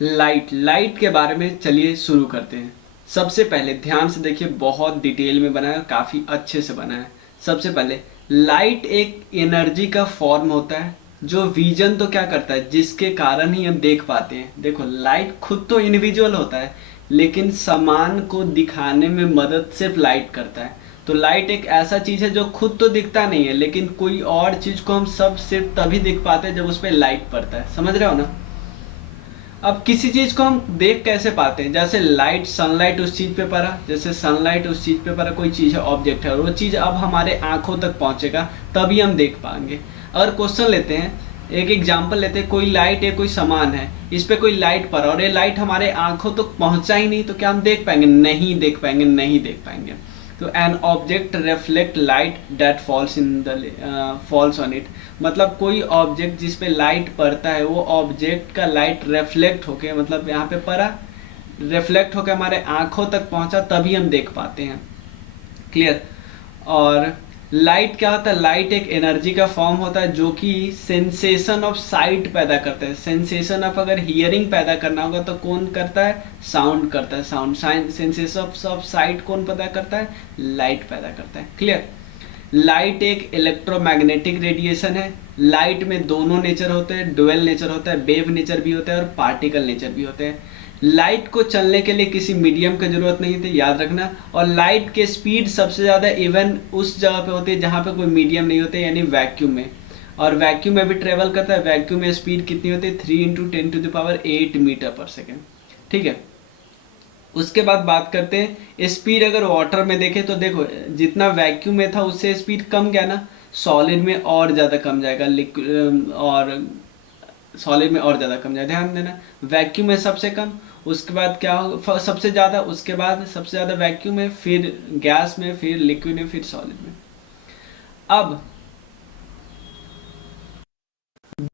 Light light के बारे में चलिए शुरू करते हैं। सबसे पहले ध्यान से देखिए, बहुत डिटेल में बना है और काफ़ी अच्छे से बना है। सबसे पहले लाइट एक एनर्जी का फॉर्म होता है जो विजन तो क्या करता है, जिसके कारण ही हम देख पाते हैं। देखो, लाइट खुद तो इनविजुअल होता है लेकिन सामान को दिखाने में मदद सिर्फ लाइट करता है। तो लाइट एक ऐसा चीज़ है जो खुद तो दिखता नहीं है लेकिन कोई और चीज़ को हम सब सिर्फ तभी दिख पाते हैं जब उस पर लाइट पड़ता है। समझ रहे हो ना? अब किसी चीज को हम देख कैसे पाते हैं, जैसे लाइट, सनलाइट उस चीज पे पड़ा, जैसे सनलाइट उस चीज पे पड़ा, कोई चीज है, ऑब्जेक्ट है, और वो चीज अब हमारे आंखों तक पहुंचेगा तभी हम देख पाएंगे। अगर क्वेश्चन लेते हैं, एक एग्जांपल लेते हैं, कोई लाइट है, कोई सामान है, इस पे कोई लाइट पड़ा और ये लाइट हमारे आंखों तक पहुंचा ही नहीं, तो क्या हम देख पाएंगे? नहीं देख पाएंगे, नहीं देख पाएंगे। तो an object reflect light that falls on it, मतलब कोई ऑब्जेक्ट जिस पे लाइट पड़ता है वो ऑब्जेक्ट का लाइट रिफ्लेक्ट होके, मतलब यहाँ पे पड़ा, रिफ्लेक्ट होके हमारे आंखों तक पहुंचा तभी हम देख पाते हैं। क्लियर? और लाइट क्या होता है? लाइट एक एनर्जी का फॉर्म होता है जो कि सेंसेशन ऑफ साइट पैदा करता है। सेंसेशन ऑफ, अगर हियरिंग पैदा करना होगा तो कौन करता है? साउंड करता है। साउंड, सेंसेशन ऑफ साइट कौन पैदा करता है? लाइट पैदा करता है। क्लियर? लाइट एक इलेक्ट्रोमैग्नेटिक रेडिएशन है। लाइट में दोनों नेचर होते हैं, डुअल नेचर होता है, वेव नेचर भी होता है और पार्टिकल नेचर भी होते हैं। लाइट को चलने के लिए किसी मीडियम की जरूरत नहीं थी, याद रखना। और लाइट के स्पीड सबसे ज़्यादा इवन उस जगह पे होती है जहाँ पे कोई मीडियम नहीं होते, यानी वैक्यूम में। और वैक्यूम में भी ट्रेवल करता है। वैक्यूम में स्पीड कितनी होती है? 3 × 10⁸ मीटर पर सेकेंड। ठीक है। उसके बाद बात करते हैं स्पीड। अगर वाटर में देखें तो देखो, जितना वैक्यूम में था उससे स्पीड कम गया ना, सॉलिड में और ज़्यादा कम जाएगा, लिक्विड और सॉलिड में और ज़्यादा कम जाएगा। ध्यान देना, वैक्यूम में सबसे कम, उसके बाद क्या हो, सबसे ज़्यादा, उसके बाद सबसे ज़्यादा वैक्यूम में, फिर गैस में, फिर लिक्विड में, फिर सॉलिड में। अब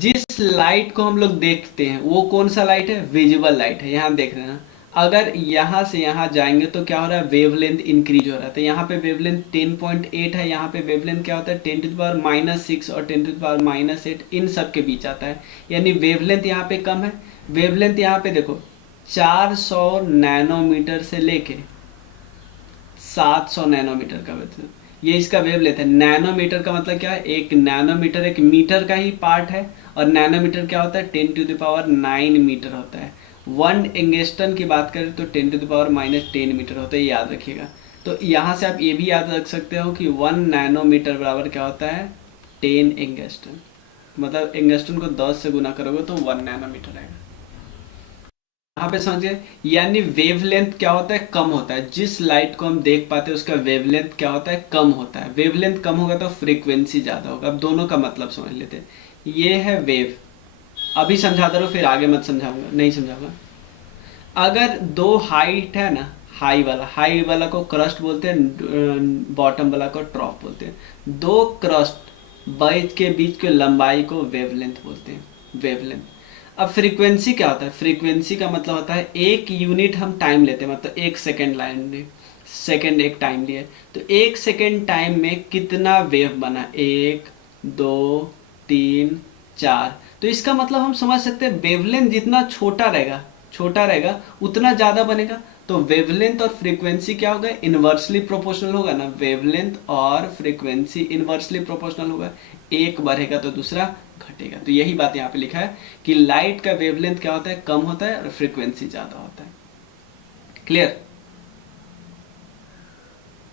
जिस लाइट को हम लोग देखते हैं वो कौन सा लाइट है? विजिबल लाइट है। यहाँ देख रहे हैं ना, अगर यहाँ से यहाँ जाएंगे तो क्या हो रहा है? वेवलेंथ इंक्रीज हो रहा है। तो यहाँ पे वेवलेंथ 10.8 है, यहाँ पे वेवलेंथ क्या होता है? 10⁻⁻6 और 10⁻⁸ इन सब के बीच आता है, यानी वेवलेंथ यहाँ पे कम है। वेवलेंथ यहाँ पे देखो 400 नैनोमीटर से लेके 700 नैनोमीटर का, मतलब ये इसका वेवलेंथ है। नैनोमीटर का मतलब क्या है? एक नैनोमीटर एक मीटर का ही पार्ट है, और नैनोमीटर क्या होता है? 10⁹ मीटर होता है। 1 एंगस्ट्रॉन की बात करें तो 10⁻−10 मीटर होता है, याद रखिएगा। तो यहाँ से आप ये भी याद रख सकते हो कि 1 नैनोमीटर बराबर क्या होता है? 10 एंगस्ट्रॉन। मतलब एंगस्ट्रॉन को 10 से गुना करोगे तो 1 नैनोमीटर आएगा। यहाँ पे समझिए, यानी वेवलेंथ क्या होता है? कम होता है। जिस लाइट को हम देख पाते हैं उसका वेवलेंथ क्या होता है? कम होता है। वेवलेंथ कम होगा तो फ्रीक्वेंसी ज़्यादा होगा। अब दोनों का मतलब समझ लेते हैं। ये है वेव, अभी समझाता रहो, फिर आगे मत समझाऊंगा, नहीं समझाऊंगा। अगर दो हाइट है ना, हाई वाला को क्रस्ट बोलते हैं, बॉटम वाला को ट्रॉप बोलते हैं। दो क्रस्ट बीच के बीच की लंबाई को वेवलेंथ बोलते हैं, वेवलेंथ। अब फ्रीक्वेंसी क्या होता है? फ्रीक्वेंसी का मतलब होता है एक यूनिट हम टाइम लेते हैं, मतलब 1 सेकेंड लाइन, सेकेंड एक टाइम लिए, तो 1 सेकेंड टाइम में कितना वेव बना? 1 2 3 4। तो इसका मतलब हम समझ सकते हैं वेवलेंथ जितना छोटा रहेगा उतना ज़्यादा बनेगा। तो वेवलेंथ और फ्रीक्वेंसी क्या होगा? इनवर्सली प्रोपोर्शनल होगा ना। वेवलेंथ और फ्रीक्वेंसी इनवर्सली प्रोपोर्शनल होगा, एक बढ़ेगा तो दूसरा घटेगा। तो यही बात यहाँ पे लिखा है कि लाइट का वेवलेंथ क्या होता है? कम होता है, और फ्रीक्वेंसी ज़्यादा होता है। क्लियर?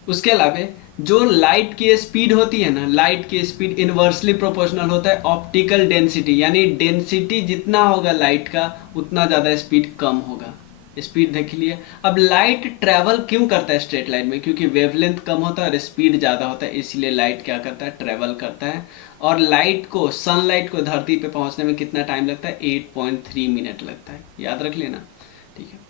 उसके अलावा जो लाइट की स्पीड होती है ना, लाइट की स्पीड इनवर्सली प्रोपोर्शनल होता है ऑप्टिकल डेंसिटी, यानी डेंसिटी जितना होगा लाइट का उतना ज़्यादा स्पीड कम होगा। स्पीड देख लिए। अब लाइट ट्रैवल क्यों करता है स्ट्रेट लाइन में? क्योंकि वेवलेंथ कम होता है और स्पीड ज़्यादा होता है, इसलिए लाइट क्या करता है? ट्रैवल करता है। और लाइट को, सनलाइट को धरती पे पहुंचने में कितना टाइम लगता है? 8.3 मिनट लगता है, याद रख लेना। ठीक है।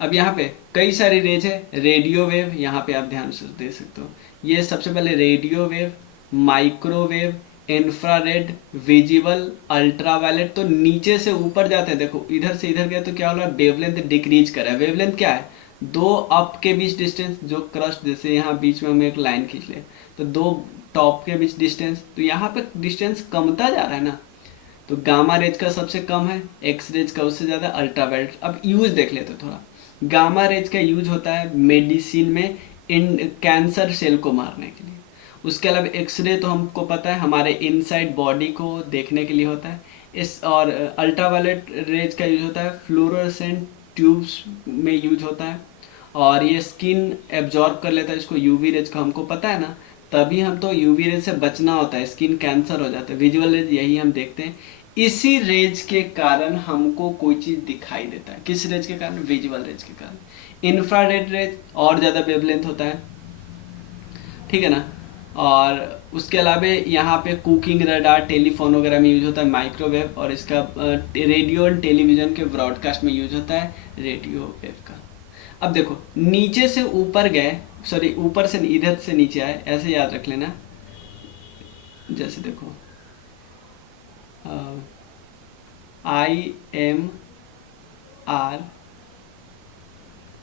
अब यहाँ पे कई सारी रेज है। रेडियो वेव, यहाँ पे आप ध्यान से दे सकते हो। ये सबसे पहले radio wave, microwave, infrared, visible, ultraviolet. तो नीचे से ऊपर जाते हैं, देखो इधर से इधर गया तो क्या हो रहा है? वेवलेंथ डिक्रीज कर रहा है। वेवलेंथ क्या है? दो अप के बीच डिस्टेंस, जो क्रस्ट, जैसे यहाँ बीच में हम एक लाइन खींच ले तो दो टॉप के बीच डिस्टेंस, तो यहाँ पे डिस्टेंस कमता जा रहा है ना। तो गामा रेज का सबसे कम है, एक्स रेज का उससे ज़्यादा, अल्ट्रावायलेट। अब यूज देख लेते थोड़ा। गामा रेज का यूज होता है मेडिसिन में, इन कैंसर सेल को मारने के लिए। उसके अलावा एक्सरे तो हमको पता है हमारे इनसाइड बॉडी को देखने के लिए होता है। इस और अल्ट्रावायलेट रेज का यूज होता है फ्लोरोसेंट ट्यूब्स में यूज होता है, और ये स्किन एब्जॉर्ब कर लेता है इसको। यूवी रेज का हमको पता है ना, तभी हम तो यूवी रेज से बचना होता है, स्किन कैंसर हो जाता है। विजुअल रेज यही हम देखते हैं। इसी रेज के कारण हमको कोई चीज दिखाई देता है। किस रेज के कारण? विजुअल रेज के कारण। इंफ्रारेड रेज और ज्यादा वेवलेंथ होता है, ठीक है ना। और उसके अलावा यहाँ पे कुकिंग, रडार, टेलीफोन वगैरह में यूज होता है माइक्रोवेव, और इसका रेडियो और टेलीविजन के ब्रॉडकास्ट में यूज होता है रेडियो वेव का। अब देखो नीचे से ऊपर गए, सॉरी ऊपर से इधर से नीचे आए, ऐसे याद रख लेना। जैसे देखो IMR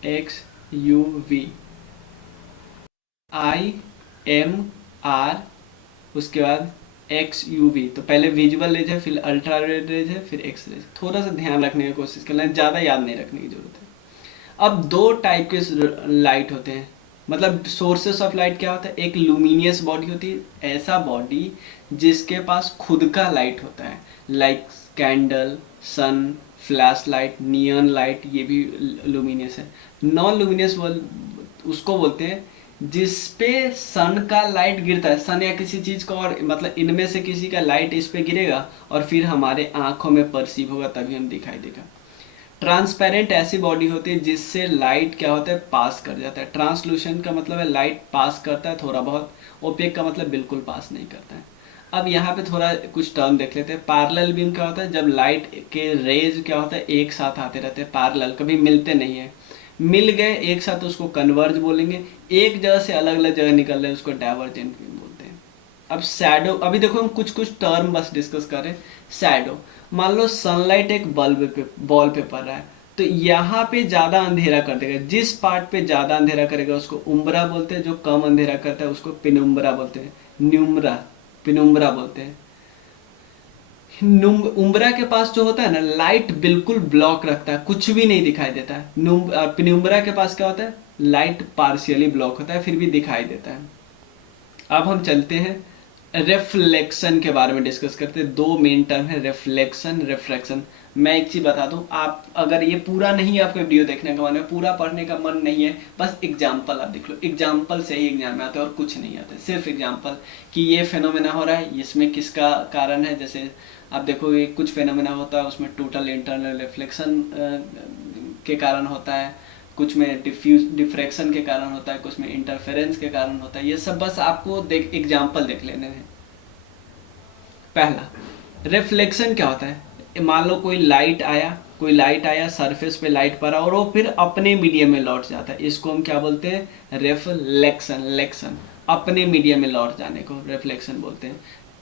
XUV, IMR उसके बाद XUV। तो पहले विजुअल रेज है, फिर अल्ट्रावायलेट रेज है, फिर एक्स रेज। थोड़ा सा ध्यान रखने की कोशिश करना, ज़्यादा याद नहीं रखने की जरूरत है। अब दो टाइप के लाइट होते हैं, मतलब सोर्सेस ऑफ लाइट क्या होता है? एक लुमिनियस बॉडी होती है, ऐसा बॉडी जिसके पास खुद का लाइट होता है, लाइक कैंडल, सन, फ्लैश लाइट, नियन लाइट, ये भी लुमिनियस है। नॉन लुमिनियस उसको बोलते हैं जिस पे सन का लाइट गिरता है, सन या किसी चीज का, और मतलब इनमें से किसी का लाइट इस पे गिरेगा और फिर हमारे आंखों में परसीव होगा, तभी हम दिखाई देगा। ट्रांसपेरेंट ऐसी बॉडी होती है जिससे लाइट क्या होता है? पास कर जाता है। ट्रांसलूशन का मतलब है लाइट पास करता है थोड़ा बहुत, ओपेक का मतलब बिल्कुल पास नहीं करता है। अब यहाँ पे थोड़ा कुछ टर्म देख लेते हैं। पैरेलल बीम क्या होता है? जब लाइट के रेज क्या होता है? एक साथ आते रहते हैं, पैरेलल, कभी मिलते नहीं है। मिल गए एक साथ तो उसको कन्वर्ज बोलेंगे, एक जगह से अलग अलग जगह निकल रहे हैं उसको डाइवर्जेंट बीम बोलते हैं। अब शैडो, अभी देखो हम कुछ कुछ टर्म बस डिस्कस कर रहे हैं। शैडो, मान लो सनलाइट एक बल्ब पे, बॉल पे पड़ रहा है, तो यहाँ पे ज्यादा अंधेरा कर देगा। जिस पार्ट पे ज्यादा अंधेरा करेगा उसको उम्ब्रा बोलते हैं, जो कम अंधेरा करता है उसको पिनुम्ब्रा बोलते हैं, न्यूम्ब्रा, पिनुम्ब्रा बोलते हैं। उम्ब्रा के पास जो होता है ना, लाइट बिल्कुल ब्लॉक रखता है, कुछ भी नहीं दिखाई देता है। पिनुम्ब्रा के पास क्या होता है? लाइट पार्शियली ब्लॉक होता है, फिर भी दिखाई देता है। अब हम चलते हैं रिफ्लेक्शन के बारे में डिस्कस करते हैं। दो मेन टर्म है, रिफ्लेक्शन, रिफ्रैक्शन। मैं एक चीज बता दूं, आप अगर ये पूरा नहीं है, आपको वीडियो देखने का मन है, पूरा पढ़ने का मन नहीं है, बस एग्जाम्पल आप देख लो। एग्जाम्पल से ही एग्जाम में आते हैं और कुछ नहीं आता है, सिर्फ एग्जाम्पल कि ये फेनोमेना हो रहा है, इसमें किसका कारण है। जैसे आप देखो ये कुछ फेनोमेना होता है उसमें टोटल इंटरनल रिफ्लेक्शन के कारण होता है, कुछ में डिफ्रैक्शन के कारण होता है, कुछ में इंटरफेरेंस के कारण होता है। ये सब बस आपको एग्जाम्पल देख लेने हैं। पहला, रिफ्लेक्शन क्या होता है? मान लो कोई लाइट आया, सरफेस पे लाइट पड़ा और वो फिर अपने मीडियम में लौट जाता है, इसको हम क्या बोलते हैं? रिफ्लेक्शन। अपने मीडियम में लौट जाने को रिफ्लेक्शन बोलते हैं।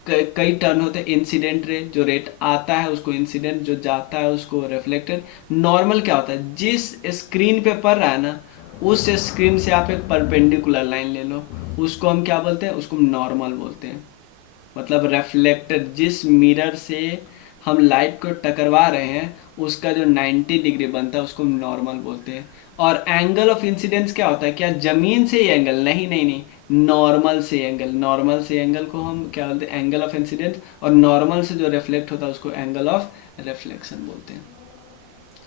कई टर्न होते हैं। इंसिडेंट रे, जो रेट आता है उसको इंसिडेंट, जो जाता है उसको रिफ्लेक्टेड। नॉर्मल क्या होता है? जिस स्क्रीन पे पड़ रहा है ना, उस स्क्रीन से आप एक परपेंडिकुलर लाइन ले लो, उसको हम क्या बोलते हैं? उसको नॉर्मल बोलते हैं। मतलब रिफ्लेक्टेड, जिस मिरर से हम लाइट को टकरवा रहे हैं उसका जो 90 डिग्री बनता है उसको नॉर्मल बोलते हैं। और एंगल ऑफ इंसिडेंस क्या होता है? क्या जमीन से ही एंगल? नहीं, नॉर्मल से एंगल। नॉर्मल से एंगल को हम क्या बोलते हैं? Angle of incidence. और नॉर्मल से जो रिफ्लेक्ट होता है उसको एंगल ऑफ रिफ्लेक्शन बोलते हैं।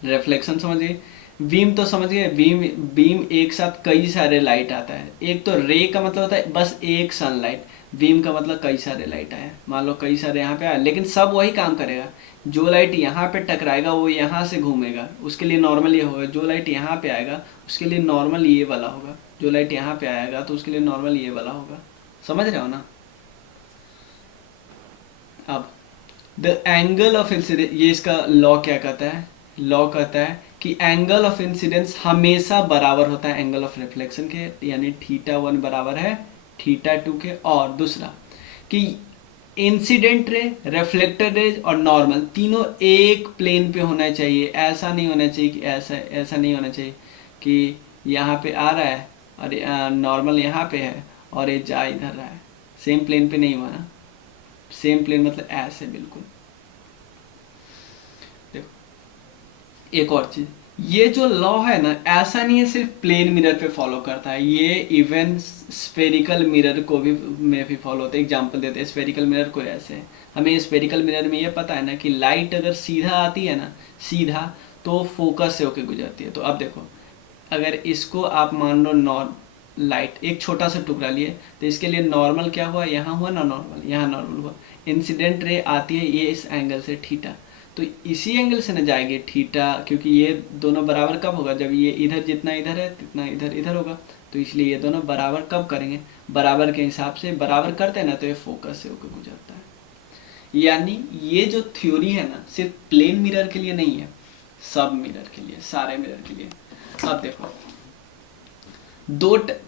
रिफ्लेक्शन समझ गए। बीम तो समझ गए। बीम एक साथ कई सारे लाइट आता है। एक तो रे का मतलब होता है बस एक सनलाइट, बीम का मतलब कई सारे लाइट आए। मान लो कई सारे यहाँ पे आए, लेकिन सब वही काम करेगा। जो लाइट यहाँ पे टकराएगा वो यहाँ से घूमेगा, उसके लिए नॉर्मल ये होगा। जो लाइट यहाँ पे आएगा उसके लिए नॉर्मल ये वाला होगा। जो लाइट यहाँ पे आएगा तो उसके लिए नॉर्मल ये वाला होगा। समझ रहे हो ना? अब द एंगल ऑफ इंसिडेंस, ये इसका लॉ क्या कहता है? लॉ कहता है कि एंगल ऑफ इंसिडेंस हमेशा बराबर होता है एंगल ऑफ रिफ्लेक्शन के, यानी θ1 बराबर है θ2 के। और दूसरा कि इंसिडेंट रे, रिफ्लेक्टेड रेज और नॉर्मल तीनों एक प्लेन पे होना चाहिए। ऐसा नहीं होना चाहिए कि ऐसा नहीं होना चाहिए कि यहाँ पे आ रहा है और नॉर्मल यहाँ पे है और ये जा इधर रहा है। सेम प्लेन पे नहीं हुआ ना। सेम प्लेन मतलब ऐसे बिल्कुल। एक और चीज, ये जो लॉ है ना, ऐसा नहीं है सिर्फ प्लेन मिरर पे फॉलो करता है, ये इवन स्फेरिकल मिरर को भी में भी फॉलो होता है। एग्जांपल देते हैं, स्फेरिकल मिरर को ऐसे है, हमें स्फेरिकल मिरर में ये पता है ना कि लाइट अगर सीधा आती है ना, सीधा, तो फोकस से होके गुजरती है। तो अब देखो, अगर इसको आप मान लो लाइट एक छोटा सा टुकड़ा लिए, तो इसके लिए नॉर्मल क्या हुआ, यहाँ हुआ ना नॉर्मल, यहाँ नॉर्मल हुआ, इंसिडेंट रे आती है ये इस एंगल से थीटा, तो इसी एंगल से न जाएगी थीटा, क्योंकि ये दोनों बराबर कब होगा, जब ये इधर जितना इधर है जितना इधर इधर होगा, तो इसलिए ये दोनों बराबर कब करेंगे, बराबर के हिसाब से बराबर करते हैं ना, तो ये फोकस से होकर गुजरता है। यानी ये जो थ्योरी है ना, सिर्फ प्लेन मिरर के लिए नहीं है, सब मिरर के लिए, सारे मिरर के लिए। अब देखो,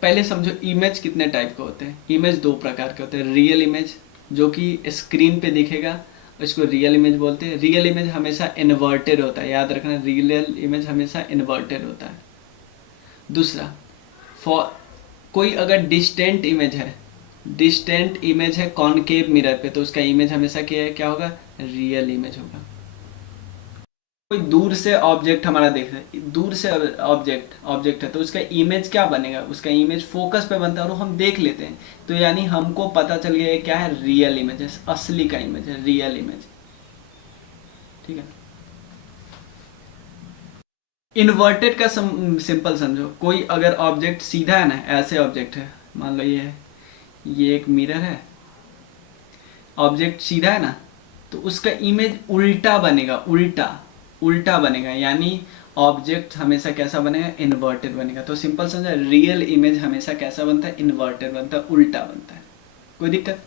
पहले समझो इमेज कितने टाइप के होते हैं। इमेज दो प्रकार के होते हैं, रियल इमेज जो कि स्क्रीन पे दिखेगा, इसको रियल इमेज बोलते हैं। रियल इमेज हमेशा इन्वर्टेड होता है, याद रखना, रियल इमेज हमेशा इन्वर्टेड होता है। दूसरा, कोई अगर डिस्टेंट इमेज है, डिस्टेंट इमेज है कॉनकेव मिरर पे, तो उसका इमेज हमेशा क्या होगा, रियल इमेज होगा। कोई दूर से ऑब्जेक्ट हमारा देख रहा है, दूर से ऑब्जेक्ट है, तो उसका इमेज क्या बनेगा, उसका इमेज फोकस पे बनता है और हम देख लेते हैं, तो यानी हमको पता चल गया क्या है, रियल इमेज है, असली का इमेज है, रियल इमेज। ठीक है। इन्वर्टेड का सिंपल समझो, कोई अगर ऑब्जेक्ट सीधा है ना, ऐसे ऑब्जेक्ट है, मान लो ये एक मिरर है, ऑब्जेक्ट सीधा है ना, तो उसका इमेज उल्टा बनेगा, उल्टा बनेगा, यानी ऑब्जेक्ट हमेशा कैसा बनेगा, इन्वर्टेड बनेगा। तो सिंपल समझा, रियल इमेज हमेशा कैसा बनता है, इन्वर्टेड बनता है, उल्टा बनता है। कोई दिक्कत?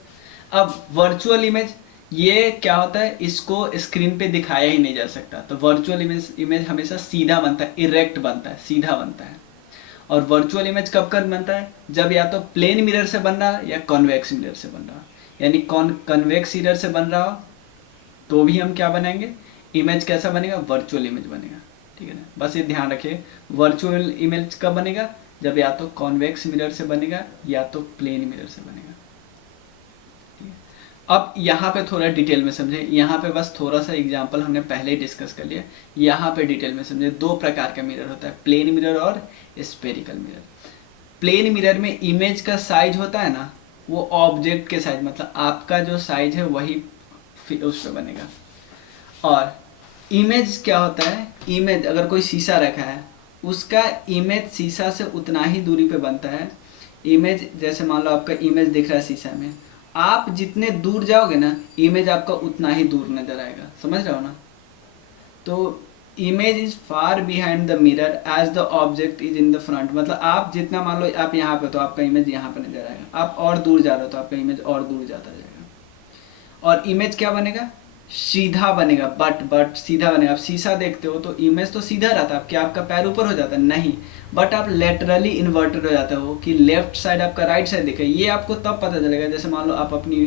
अब वर्चुअल इमेज, ये क्या होता है, इसको स्क्रीन पे दिखाया ही नहीं जा सकता, तो वर्चुअल इमेज हमेशा सीधा बनता है, इरेक्ट बनता है, सीधा बनता है। और वर्चुअल इमेज कब बनता है, जब या तो प्लेन मिरर से बन रहा या कॉन्वेक्स मिरर से बन रहा। यानी कॉन्वेक्स मिरर से बन रहा हो तो भी हम क्या बनाएंगे, इमेज कैसा बनेगा, वर्चुअल इमेज बनेगा। ठीक है ना, बस ये ध्यान रखिए, वर्चुअल इमेज कब बनेगा, जब या तो कॉन्वेक्स मिरर से बनेगा या तो प्लेन मिरर से बनेगा। ठीक है, अब यहाँ पे थोड़ा डिटेल में समझे, यहाँ पे बस थोड़ा सा एग्जांपल हमने पहले ही डिस्कस कर लिया, यहाँ पे डिटेल में समझे। दो प्रकार का मिरर होता है, प्लेन मिरर और स्फेरिकल मिरर। प्लेन मिरर में इमेज का साइज होता है ना, वो ऑब्जेक्ट के साइज, मतलब आपका जो साइज है वही उस पर बनेगा। और इमेज क्या होता है, इमेज अगर कोई शीशा रखा है, उसका इमेज शीशा से उतना ही दूरी पे बनता है। इमेज जैसे मान लो आपका इमेज दिख रहा है शीशा में, आप जितने दूर जाओगे ना, इमेज आपका उतना ही दूर नजर आएगा, समझ रहे हो ना। तो image is far behind the mirror as the object is in the front, मतलब आप जितना मान लो आप यहाँ पे, तो आपका इमेज यहाँ पे नजर आएगा, आप और दूर जा रहे हो तो आपका इमेज और दूर जाता जाएगा। और इमेज क्या बनेगा, सीधा बनेगा, बट सीधा बनेगा। आप शीशा देखते हो तो इमेज तो सीधा रहता है, क्या आपका पैर ऊपर हो जाता है, नहीं, बट आप लेटरली इन्वर्टेड हो जाते हो कि लेफ्ट साइड आपका राइट साइड दिखे। ये आपको तब पता चलेगा, जैसे मान लो आप अपनी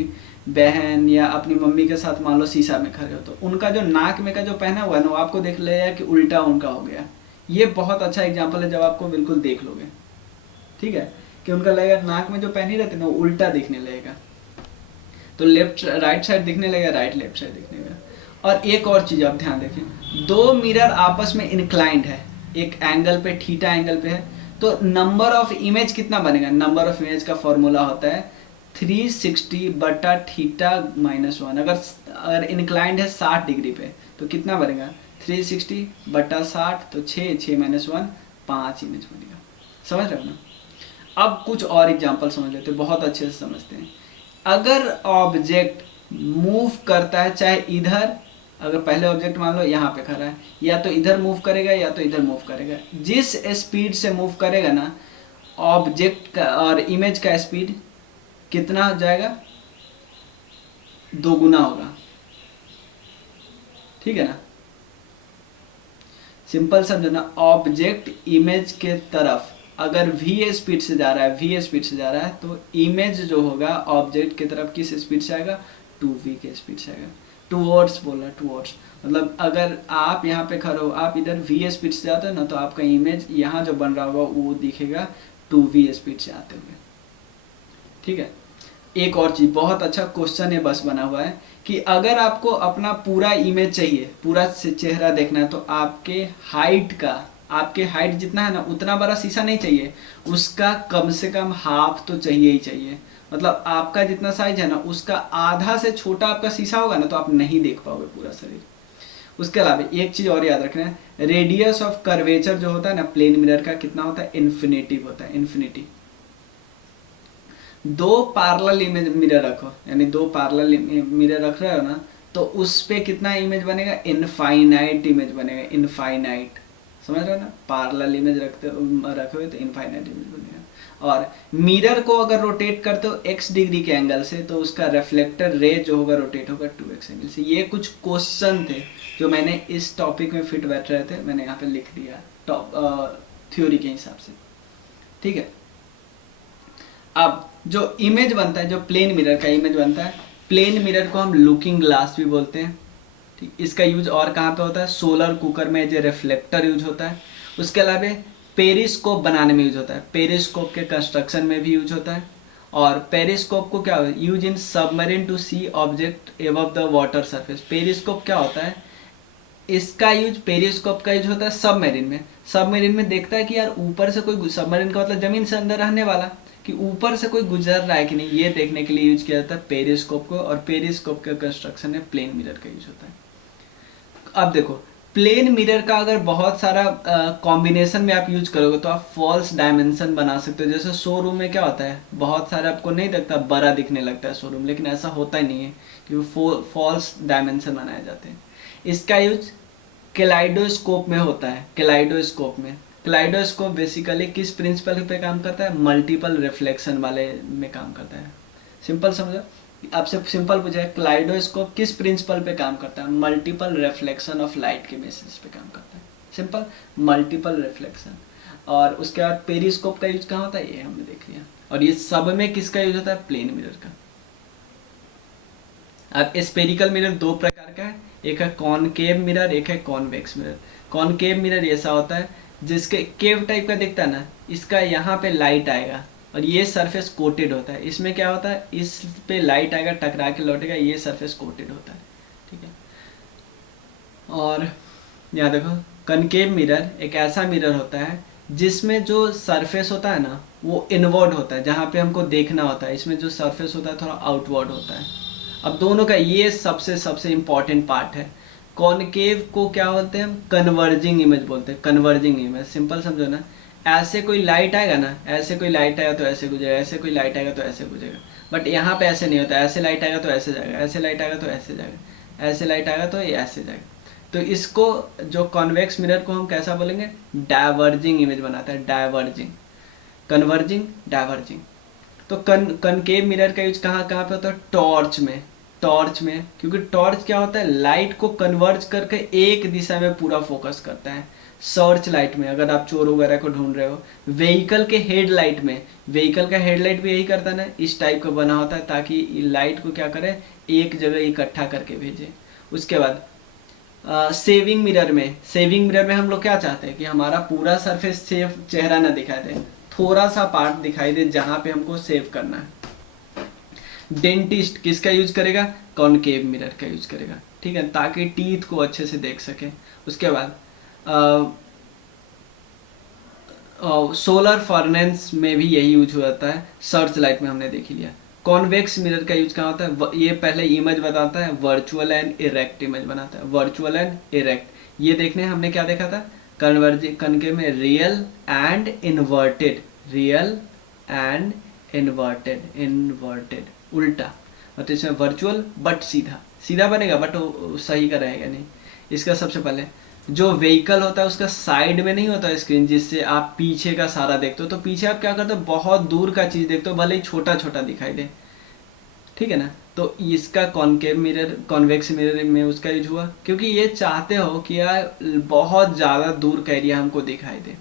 बहन या अपनी मम्मी के साथ मान लो शीशा में खड़े हो, तो उनका जो नाक में का जो पहना हुआ है ना, वो आपको देख लेगा कि उल्टा उनका हो गया। ये बहुत अच्छा एग्जाम्पल है, जब आपको बिल्कुल देख लोगे, ठीक है, कि उनका लगेगा नाक में जो पहनी रहती है ना, वो उल्टा दिखने लगेगा, तो लेफ्ट राइट साइड दिखने लगेगा, राइट लेफ्ट साइड दिखने लगेगा। और एक और चीज आप ध्यान रखें, दो मिरर आपस में इंक्लाइंड है, एक एंगल पे थीटा एंगल पे है, तो नंबर ऑफ इमेज कितना बनेगा, नंबर ऑफ इमेज का फॉर्मूला होता है 360 बटा थीटा माइनस 1। अगर इंक्लाइंड है 60 डिग्री पे, तो कितना बनेगा 360 बटा 60, तो 6 माइनस 1 5 इमेज बनेगा। समझ रहे हो ना। अब कुछ और एग्जाम्पल समझ लेते हैं, बहुत अच्छे से समझते हैं। अगर ऑब्जेक्ट मूव करता है, चाहे इधर, अगर पहले ऑब्जेक्ट मान लो यहाँ पे खड़ा है, या तो इधर मूव करेगा या तो इधर मूव करेगा, जिस स्पीड से मूव करेगा ना, ऑब्जेक्ट का और इमेज का स्पीड कितना हो जाएगा, 2 गुना होगा। ठीक है ना, सिंपल समझना, ऑब्जेक्ट इमेज के तरफ अगर v स्पीड से जा रहा है, तो इमेज जो होगा ऑब्जेक्ट की तरफ किस स्पीड से आएगा, 2v के स्पीड से आएगा। टूवर्ड्स बोला, टूवर्ड्स मतलब अगर आप यहाँ पे खड़े हो, आप इधर v स्पीड से जाते हो ना, तो आपका इमेज यहाँ जो बन रहा होगा वो दिखेगा 2v स्पीड से आते हुए। ठीक है, एक और चीज, बहुत अच्छा क्वेश्चन है बस बना हुआ है कि अगर आपको अपना पूरा इमेज चाहिए, पूरा चेहरा देखना है, तो आपके हाइट जितना है ना उतना बड़ा शीशा नहीं चाहिए, उसका कम से कम हाफ तो चाहिए ही चाहिए। मतलब आपका जितना साइज है ना उसका आधा से छोटा आपका शीशा होगा ना तो आप नहीं देख पाओगे पूरा शरीर। उसके अलावा एक चीज और याद रखना है, रेडियस ऑफ कर्वेचर जो होता है ना प्लेन मिरर का कितना होता है, इन्फिनिटी होता है, इन्फिनिटी। दो पैरेलल इमेज मिरर रखो, यानी दो पैरेलल मिरर रख रहे हो ना, तो उस पे कितना इमेज बनेगा, इनफाइनाइट इमेज बनेगा, इनफाइनाइट। समझ रहे हो ना, पैरेलल इमेज रखे हुए तो इनफाइनाइट इमेज बनेगा। और मिरर को अगर रोटेट करते हो x डिग्री के एंगल से तो उसका रिफ्लेक्टर रे जो होगा रोटेट होगा 2x एंगल से। ये कुछ क्वेश्चन थे जो मैंने इस टॉपिक में फिट बैठ रहे थे, मैंने यहाँ पे लिख दिया थ्योरी के हिसाब से। ठीक है, अब जो इमेज बनता है, जो प्लेन मिरर का इमेज बनता है, प्लेन मिरर को हम लुकिंग ग्लास भी बोलते हैं। ठीक, इसका यूज और कहाँ पे होता है, सोलर कुकर में जो रिफ्लेक्टर यूज होता है। उसके अलावा पेरिस्कोप बनाने में यूज होता है, पेरिस्कोप के कंस्ट्रक्शन में भी यूज होता है। और पेरिस्कोप को क्या use in submarine to see object above the water surface. Periscope क्या होता है, इसका यूज, पेरिस्कोप का यूज होता है सबमरीन में। सबमरीन में देखता है कि यार ऊपर से कोई, सबमरीन का मतलब जमीन से अंदर रहने वाला, कि ऊपर से कोई गुजर रहा है कि नहीं, ये देखने के लिए यूज किया जाता है पेरिस्कोप को। और पेरिस्कोप के कंस्ट्रक्शन में प्लेन मिरर का यूज होता है। अब देखो, प्लेन मिरर का अगर बहुत सारा कॉम्बिनेशन में आप यूज करोगे तो आप फॉल्स डायमेंशन बना सकते हो। जैसे शोरूम में क्या होता है, बहुत सारे आपको नहीं लगता, बड़ा दिखने लगता है शोरूम, लेकिन ऐसा होता ही नहीं है, क्योंकि फॉल्स डायमेंशन बनाए जाते हैं। इसका यूज कैलाइडोस्कोप में होता है, कैलाइडोस्कोप में। कैलाइडोस्कोप बेसिकली किस प्रिंसिपल पे काम करता है, मल्टीपल रिफ्लेक्शन वाले में काम करता है। सिंपल समझो, आपसे सिंपल पूछा है कैलाइडोस्कोप किस प्रिंसिपल पे काम करता है, मल्टीपल रिफ्लेक्शन ऑफ लाइट के बेसिस पे काम करता है। Simple, multiple reflection. और उसके बाद पेरिस्कोप का यूज कहाँ होता है, ये हमने देख लिया। और ये सब में किसका यूज होता है, प्लेन मिरर का। अब स्पेरिकल मिरर दो प्रकार का है, एक है कॉनकेव मिरर, एक है कॉन्वेक्स मिरर। कॉनकेव मिरर ऐसा होता है जिसके केव टाइप का दिखता है ना, इसका यहाँ पे लाइट आएगा और ये सरफेस कोटेड होता है। इसमें क्या होता है, इस पे लाइट आएगा, टकरा के लौटेगा, ये सरफेस कोटेड होता है। ठीक है, और यहाँ देखो, कनकेव मिरर एक ऐसा मिरर होता है जिसमें जो सरफेस होता है ना वो इनवर्ड होता है, जहाँ पे हमको देखना होता है। इसमें जो सरफेस होता है थोड़ा आउटवर्ड होता है। अब दोनों का ये सबसे इम्पॉर्टेंट पार्ट है। कॉनकेव को क्या बोलते हैं हम, कन्वर्जिंग इमेज बोलते हैं, कन्वर्जिंग इमेज। सिंपल समझो ना, ऐसे कोई लाइट आएगा ना, ऐसे कोई लाइट आएगा तो ऐसे गुजरेगा, ऐसे कोई लाइट आएगा तो ऐसे गुजरेगा। बट यहाँ पे ऐसे नहीं होता, ऐसे लाइट आएगा तो ऐसे जाएगा, ऐसे लाइट आएगा तो ऐसे जाएगा, ऐसे लाइट आएगा तो ये ऐसे जाएगा। तो इसको, जो कॉन्वेक्स मिरर को हम कैसा बोलेंगे, डाइवर्जिंग इमेज बनाता है, डाइवर्जिंग, कन्वर्जिंग, डाइवर्जिंग। तो कनकेव मिरर का यूज कहाँ कहाँ पे होता है, टॉर्च में, टॉर्च में। क्योंकि टॉर्च क्या होता है, लाइट को कन्वर्ज करके एक दिशा में पूरा फोकस करता है। सर्च लाइट में, अगर आप चोर वगैरह को ढूंढ रहे हो। व्हीकल के हेडलाइट में, व्हीकल का हेडलाइट भी यही करता है ना, इस टाइप का बना होता है ताकि लाइट को क्या करे, एक जगह इकट्ठा करके भेजे। उसके बाद सेविंग मिरर में, सेविंग मिरर में हम लोग क्या चाहते हैं कि हमारा पूरा सरफेस सेफ चेहरा ना दिखाई दे, थोड़ा सा पार्ट दिखाई दे जहाँ पे हमको सेव करना है। डेंटिस्ट किसका यूज करेगा, कॉनकेव मिरर का यूज करेगा। ठीक है, ताकि टीथ को अच्छे से देख सके। उसके बाद सोलर फर्नेस में भी यही यूज होता है, सर्च लाइट में हमने देख लिया। कॉन्वेक्स मिरर का यूज कहाँ होता है, ये पहले इमेज बताता है, वर्चुअल एंड इरेक्ट इमेज बनाता है, वर्चुअल एंड इरेक्ट। ये देखने हमने क्या देखा था, कनकेव में real and inverted, real and inverted, inverted उल्टा। मतलब इसमें वर्चुअल बट सीधा, सीधा बनेगा बट सही का रहेगा नहीं। इसका सबसे पहले जो व्हीकल होता है उसका साइड में नहीं होता स्क्रीन, जिससे आप पीछे का सारा देखते हो। तो पीछे आप क्या करते हो, बहुत दूर का चीज देखते हो, भले ही छोटा छोटा दिखाई दे। ठीक है ना, तो इसका कॉनकेव मिरर, कॉन्वेक्स मिरर में उसका यूज हुआ, क्योंकि ये चाहते हो कि यार बहुत ज़्यादा दूर का एरिया हमको दिखाई दे।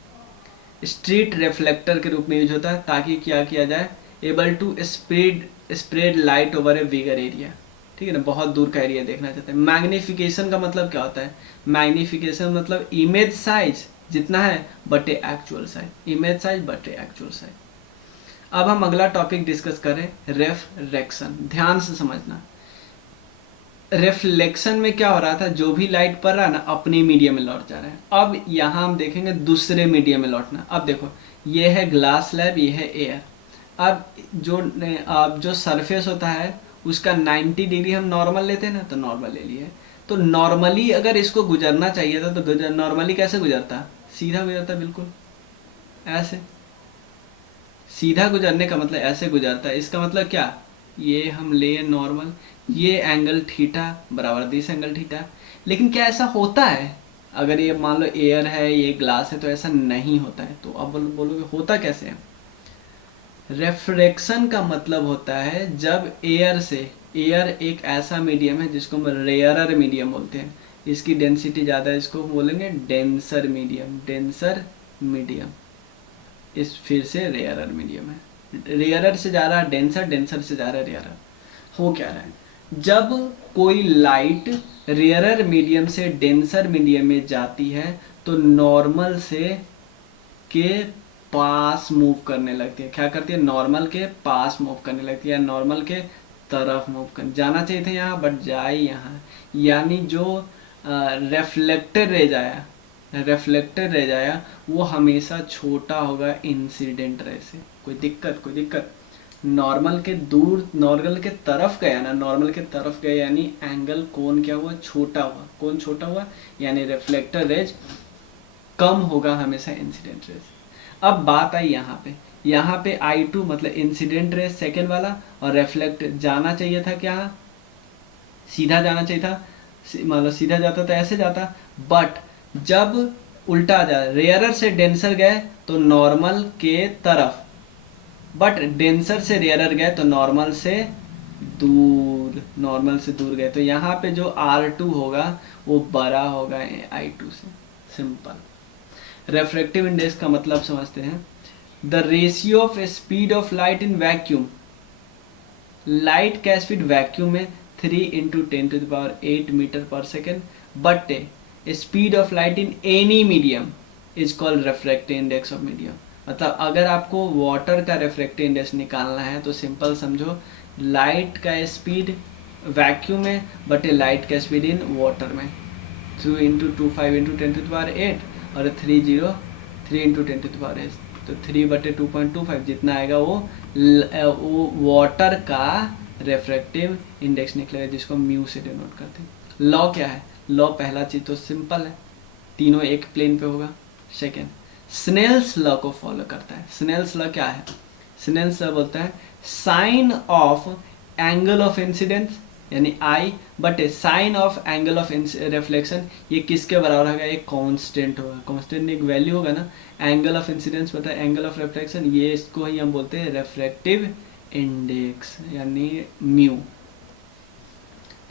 स्ट्रीट रिफ्लेक्टर के रूप में यूज होता है, ताकि क्या किया जाए, able to spread light over a bigger area. ठीक है ना, बहुत दूर का एरिया देखना चाहते हैं। मैग्निफिकेशन का मतलब क्या होता है, मैग्निफिकेशन मतलब इमेज साइज जितना है बटे एक्चुअल साइज, इमेज साइज बटे एक्चुअल साइज। अब हम अगला टॉपिक डिस्कस करें, रेफ्रेक्शन। ध्यान से समझना, रिफ्लेक्शन में क्या हो रहा था, जो भी लाइट पड़ रहा है ना अपने मीडियम में लौट जा रहा है। अब यहाँ हम देखेंगे दूसरे मीडियम में लौटना। अब देखो ये है ग्लास स्लैब, ये है एयर। अब जो सरफेस होता है उसका 90 डिग्री हम नॉर्मल लेते हैं ना, तो नॉर्मल ले लिए। तो नॉर्मली अगर इसको गुजरना चाहिए था तो नॉर्मली कैसे गुजरता, सीधा गुजरता, बिल्कुल ऐसे। सीधा गुजरने का मतलब ऐसे गुजरता है। इसका मतलब क्या, ये हम ले नॉर्मल, ये एंगल थीटा बराबर दिस एंगल थीटा। लेकिन क्या ऐसा होता है, अगर ये मान लो एयर है, ये ग्लास है, तो ऐसा नहीं होता है। तो अब बोलोगे होता कैसे है। रेफ्रेक्शन का मतलब होता है जब एयर एक ऐसा मीडियम है जिसको हम रेयरर मीडियम बोलते हैं, इसकी डेंसिटी ज़्यादा है, इसको बोलेंगे डेंसर मीडियम। इस फिर से रेयरर मीडियम है, रेयरर से जा रहा है डेंसर, डेंसर से जा रहा है रेयरर। हो क्या रहा है, जब कोई लाइट रेयरर मीडियम से डेंसर मीडियम में जाती है तो नॉर्मल से के पास मूव करने लगती है। क्या करती है, नॉर्मल के पास मूव करने लगती है, नॉर्मल के तरफ मूव कर जाना चाहिए था यहाँ, बट जाए यहाँ। यानी जो रेफ्लेक्टेड रह जाया वो हमेशा छोटा होगा इंसिडेंट रे से। कोई दिक्कत नॉर्मल के तरफ गया ना, नॉर्मल के तरफ गया यानी एंगल कोण क्या हुआ, छोटा हुआ। कोण छोटा हुआ यानी रिफ्लेक्टर रेज कम होगा हमेशा इंसिडेंट रेज। अब बात आई यहाँ पे I2 मतलब इंसिडेंट रेज सेकेंड वाला, और रिफ्लेक्ट जाना चाहिए था क्या, सीधा जाना चाहिए था, मतलब सीधा जाता तो ऐसे जाता। बट जब उल्टा जा, रेयरर से डेंसर गए तो नॉर्मल के तरफ, बट डेंसर से रेयरर गए तो नॉर्मल से दूर गए। तो यहाँ पे जो R2 होगा वो बड़ा होगा I2 से। सिंपल। रेफ्रेक्टिव इंडेक्स का मतलब समझते हैं, the ratio of speed of light in vacuum. Light का स्पीड वैक्यूम में 3 × 10⁸ मीटर पर second, but speed of light in any medium is called refractive index of medium. मतलब अगर आपको वाटर का रेफ्रेक्टिव इंडेक्स निकालना है तो सिंपल समझो, लाइट का स्पीड वैक्यूम में बटे लाइट का स्पीड इन वाटर में, 2 × 25 × 10⁸ और 3 × 10⁸, तो 3/2.25 जितना आएगा वो वाटर का रेफ्रेक्टिव इंडेक्स निकलेगा, जिसको म्यू से डिनोट करते हैं। लॉ क्या है, लॉ पहला चीज तो सिंपल है, तीनों एक प्लेन पे होगा। सेकेंड, स्नेल्स लॉ को फॉलो करता है। स्नेल्स लॉ क्या है, स्नेल्स लॉ बोलता है sine of angle of incidence यानी I but sine of angle of reflection, ये किसके बराबर होगा, एक कांस्टेंट होगा। कांस्टेंट एक वैल्यू होगा ना, एंगल ऑफ इंसिडेंस पता है, एंगल ऑफ रिफ्लेक्शन, ये इसको ही हम बोलते हैं रेफ्रेक्टिव इंडेक्स यानी म्यू।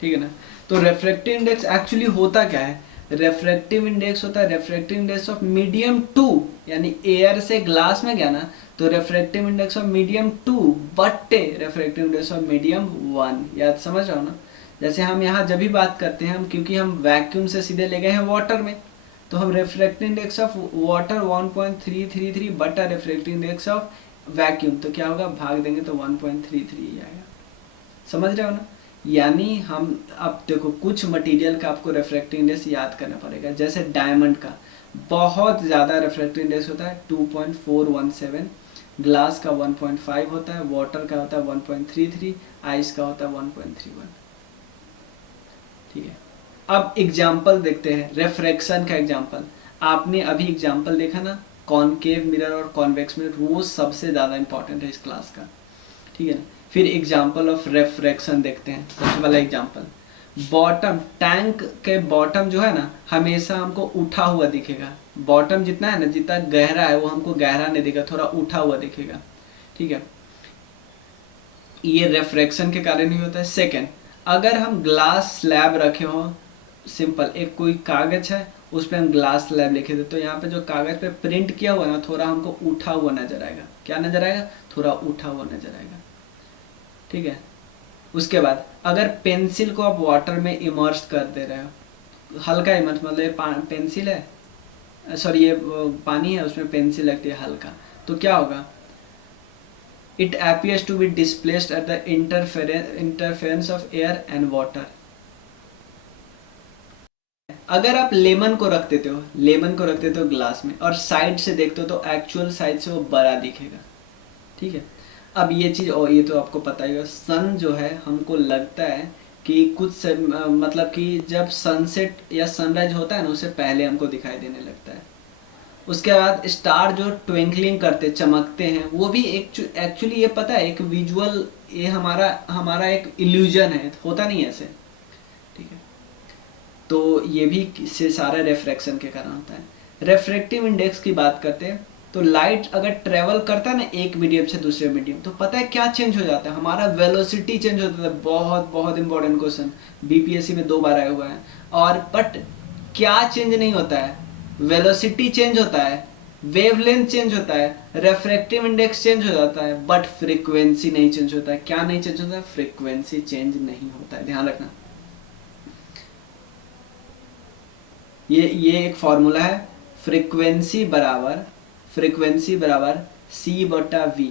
ठीक है ना। तो रेफ्रेक्टिव इंडेक्स एक्चुअली होता क्या है, रेफ्रेक्टिव इंडेक्स होता है रेफ्रेक्टिव इंडेक्स ऑफ मीडियम 2, यानी एयर से ग्लास में गया ना तो रेफ्रेक्टिव इंडेक्स ऑफ मीडियम 2 बटे रेफ्रेक्टिव इंडेक्स ऑफ मीडियम 1। याद समझ रहा हो ना। जैसे हम यहाँ जब भी बात करते हैं, हम क्योंकि हम वैक्यूम से सीधे ले गए हैं वाटर में, तो हम रेफ्रेक्टिव इंडेक्स ऑफ वाटर 1.333 बटा रेफ्रेक्टिव इंडेक्स ऑफ वैक्यूम, तो क्या होगा, भाग देंगे तो 1.33 आएगा। समझ रहे हो ना। यानी हम अब देखो कुछ मटेरियल का आपको रेफ्रेक्टिव इंडेक्स याद करना पड़ेगा। जैसे डायमंड का बहुत ज़्यादा रेफ्रेक्टिव इंडेक्स होता है 2.417, ग्लास का 1.5 होता है, वाटर का होता है 1.33, आइस का होता है 1.31। ठीक है। अब एग्जाम्पल देखते हैं, रेफ्रेक्शन का एग्जाम्पल। आपने अभी एग्जाम्पल देखा ना, कॉनकेव मिरर और कॉन्वेक्स मिरर, वो सबसे ज़्यादा इंपॉर्टेंट है इस क्लास का। ठीक है ना। फिर एग्जाम्पल ऑफ रेफ्रेक्शन देखते हैं। सबसे पहला एग्जाम्पल, बॉटम, टैंक के बॉटम जो है ना हमेशा हमको उठा हुआ दिखेगा। बॉटम जितना है ना, जितना गहरा है वो हमको गहरा नहीं दिखेगा, थोड़ा उठा हुआ दिखेगा। ठीक है, ये रेफ्रेक्शन के कारण ही होता है। सेकेंड, अगर हम ग्लास स्लैब रखे हो, सिंपल एक कोई कागज है उस पर हम ग्लास स्लैब लिखे थे, तो यहाँ पे जो कागज पे प्रिंट किया हुआ ना थोड़ा हमको उठा हुआ नजर आएगा। क्या नजर आएगा, थोड़ा उठा हुआ नजर आएगा। ठीक है। उसके बाद अगर पेंसिल को आप वाटर में इमर्स कर दे रहे हो, हल्का इमर्स मतलब ये पेंसिल है, सॉरी ये पानी है, उसमें पेंसिल लगती है हल्का, तो क्या होगा, it appears to be displaced at the interference of air and water. अगर आप लेमन को रख देते हो, लेमन को रख देते हो ग्लास में और साइड से देखते हो तो एक्चुअल साइड से वो बड़ा दिखेगा, ठीक है। अब ये चीज़, और ये तो आपको पता ही है, सन जो है हमको लगता है कि मतलब कि जब सनसेट या सनराइज होता है ना उससे पहले हमको दिखाई देने लगता है। उसके बाद स्टार जो ट्विंकलिंग करते, चमकते हैं, वो भी एक्चुअली ये पता है एक विजुअल, ये हमारा एक इल्यूजन है, होता नहीं है ऐसे, ठीक है। तो ये भी से सारा रिफ्रैक्शन के कारण होता है। रिफ्रैक्टिव इंडेक्स की बात करते हैं तो लाइट अगर ट्रेवल करता है ना एक मीडियम से दूसरे मीडियम, तो पता है क्या चेंज हो जाता है, हमारा वेलोसिटी चेंज होता है। बहुत बहुत इंपॉर्टेंट क्वेश्चन, बीपीएससी में 2 बार आया हुआ है। और बट क्या चेंज नहीं होता है, वेलोसिटी चेंज होता है, वेवलेंथ चेंज होता है, रिफ्रैक्टिव इंडेक्स चेंज हो जाता है, बट फ्रीक्वेंसी नहीं चेंज होता है। क्या नहीं चेंज होता है, फ्रीक्वेंसी चेंज नहीं होता है, ध्यान रखना। ये एक फॉर्मूला है, फ्रीक्वेंसी बराबर c बटा v,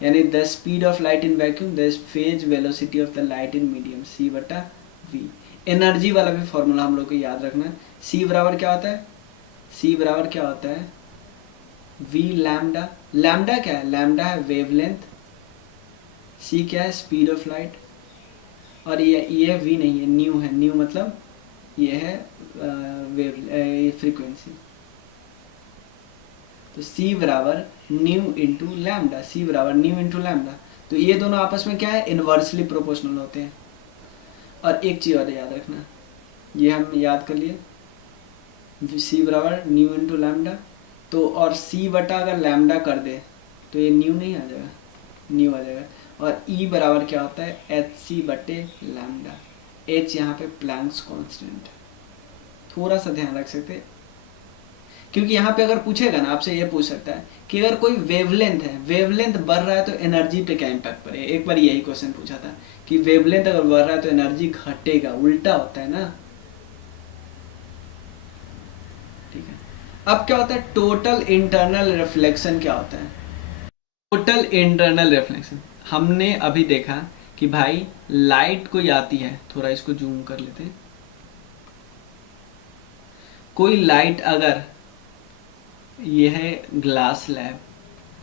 यानी the speed of light in vacuum, the phase velocity of the light in medium, c बटा v। एनर्जी वाला भी फॉर्मूला हम लोग को याद रखना है। c बराबर क्या होता है, v लैम्डा। लैम्डा क्या है, लैम्डा है वेवलेंथ, c क्या है, स्पीड ऑफ लाइट, और ये v नहीं है, न्यू है, न्यू मतलब ये है फ्रीक्वेंसी। तो c बराबर न्यू इंटू लैम्डा, c बराबर न्यू इंटू लैम्डा। तो ये दोनों आपस में क्या है, इनवर्सली प्रोपोर्शनल होते हैं। और एक चीज़ और याद रखना, ये हम याद कर लिए, c बराबर न्यू इंटू लैम्डा। तो और c बटा अगर लैम्डा कर दे तो ये न्यू नहीं आ जाएगा, न्यू आ जाएगा। और e बराबर क्या होता है, hc बटे लैम्डा। h यहाँ पे प्लैंक्स कांस्टेंट, थोड़ा सा ध्यान रख सकते हैं, क्योंकि यहाँ पे अगर पूछेगा ना आपसे, ये पूछ सकता है कि अगर कोई वेवलेंथ है, वेवलेंथ बढ़ रहा है तो एनर्जी पे क्या इम्पैक्ट पड़ेगा। एक बार यही क्वेश्चन पूछा था कि वेवलेंथ अगर बढ़ रहा है तो एनर्जी घटेगा, उल्टा होता है ना, ठीक है। अब क्या होता है, टोटल इंटरनल रिफ्लेक्शन क्या होता है। टोटल इंटरनल रिफ्लेक्शन हमने अभी देखा कि भाई लाइट कोई आती है, थोड़ा इसको जूम कर लेते हैं। कोई लाइट, अगर ये है ग्लास स्लैब,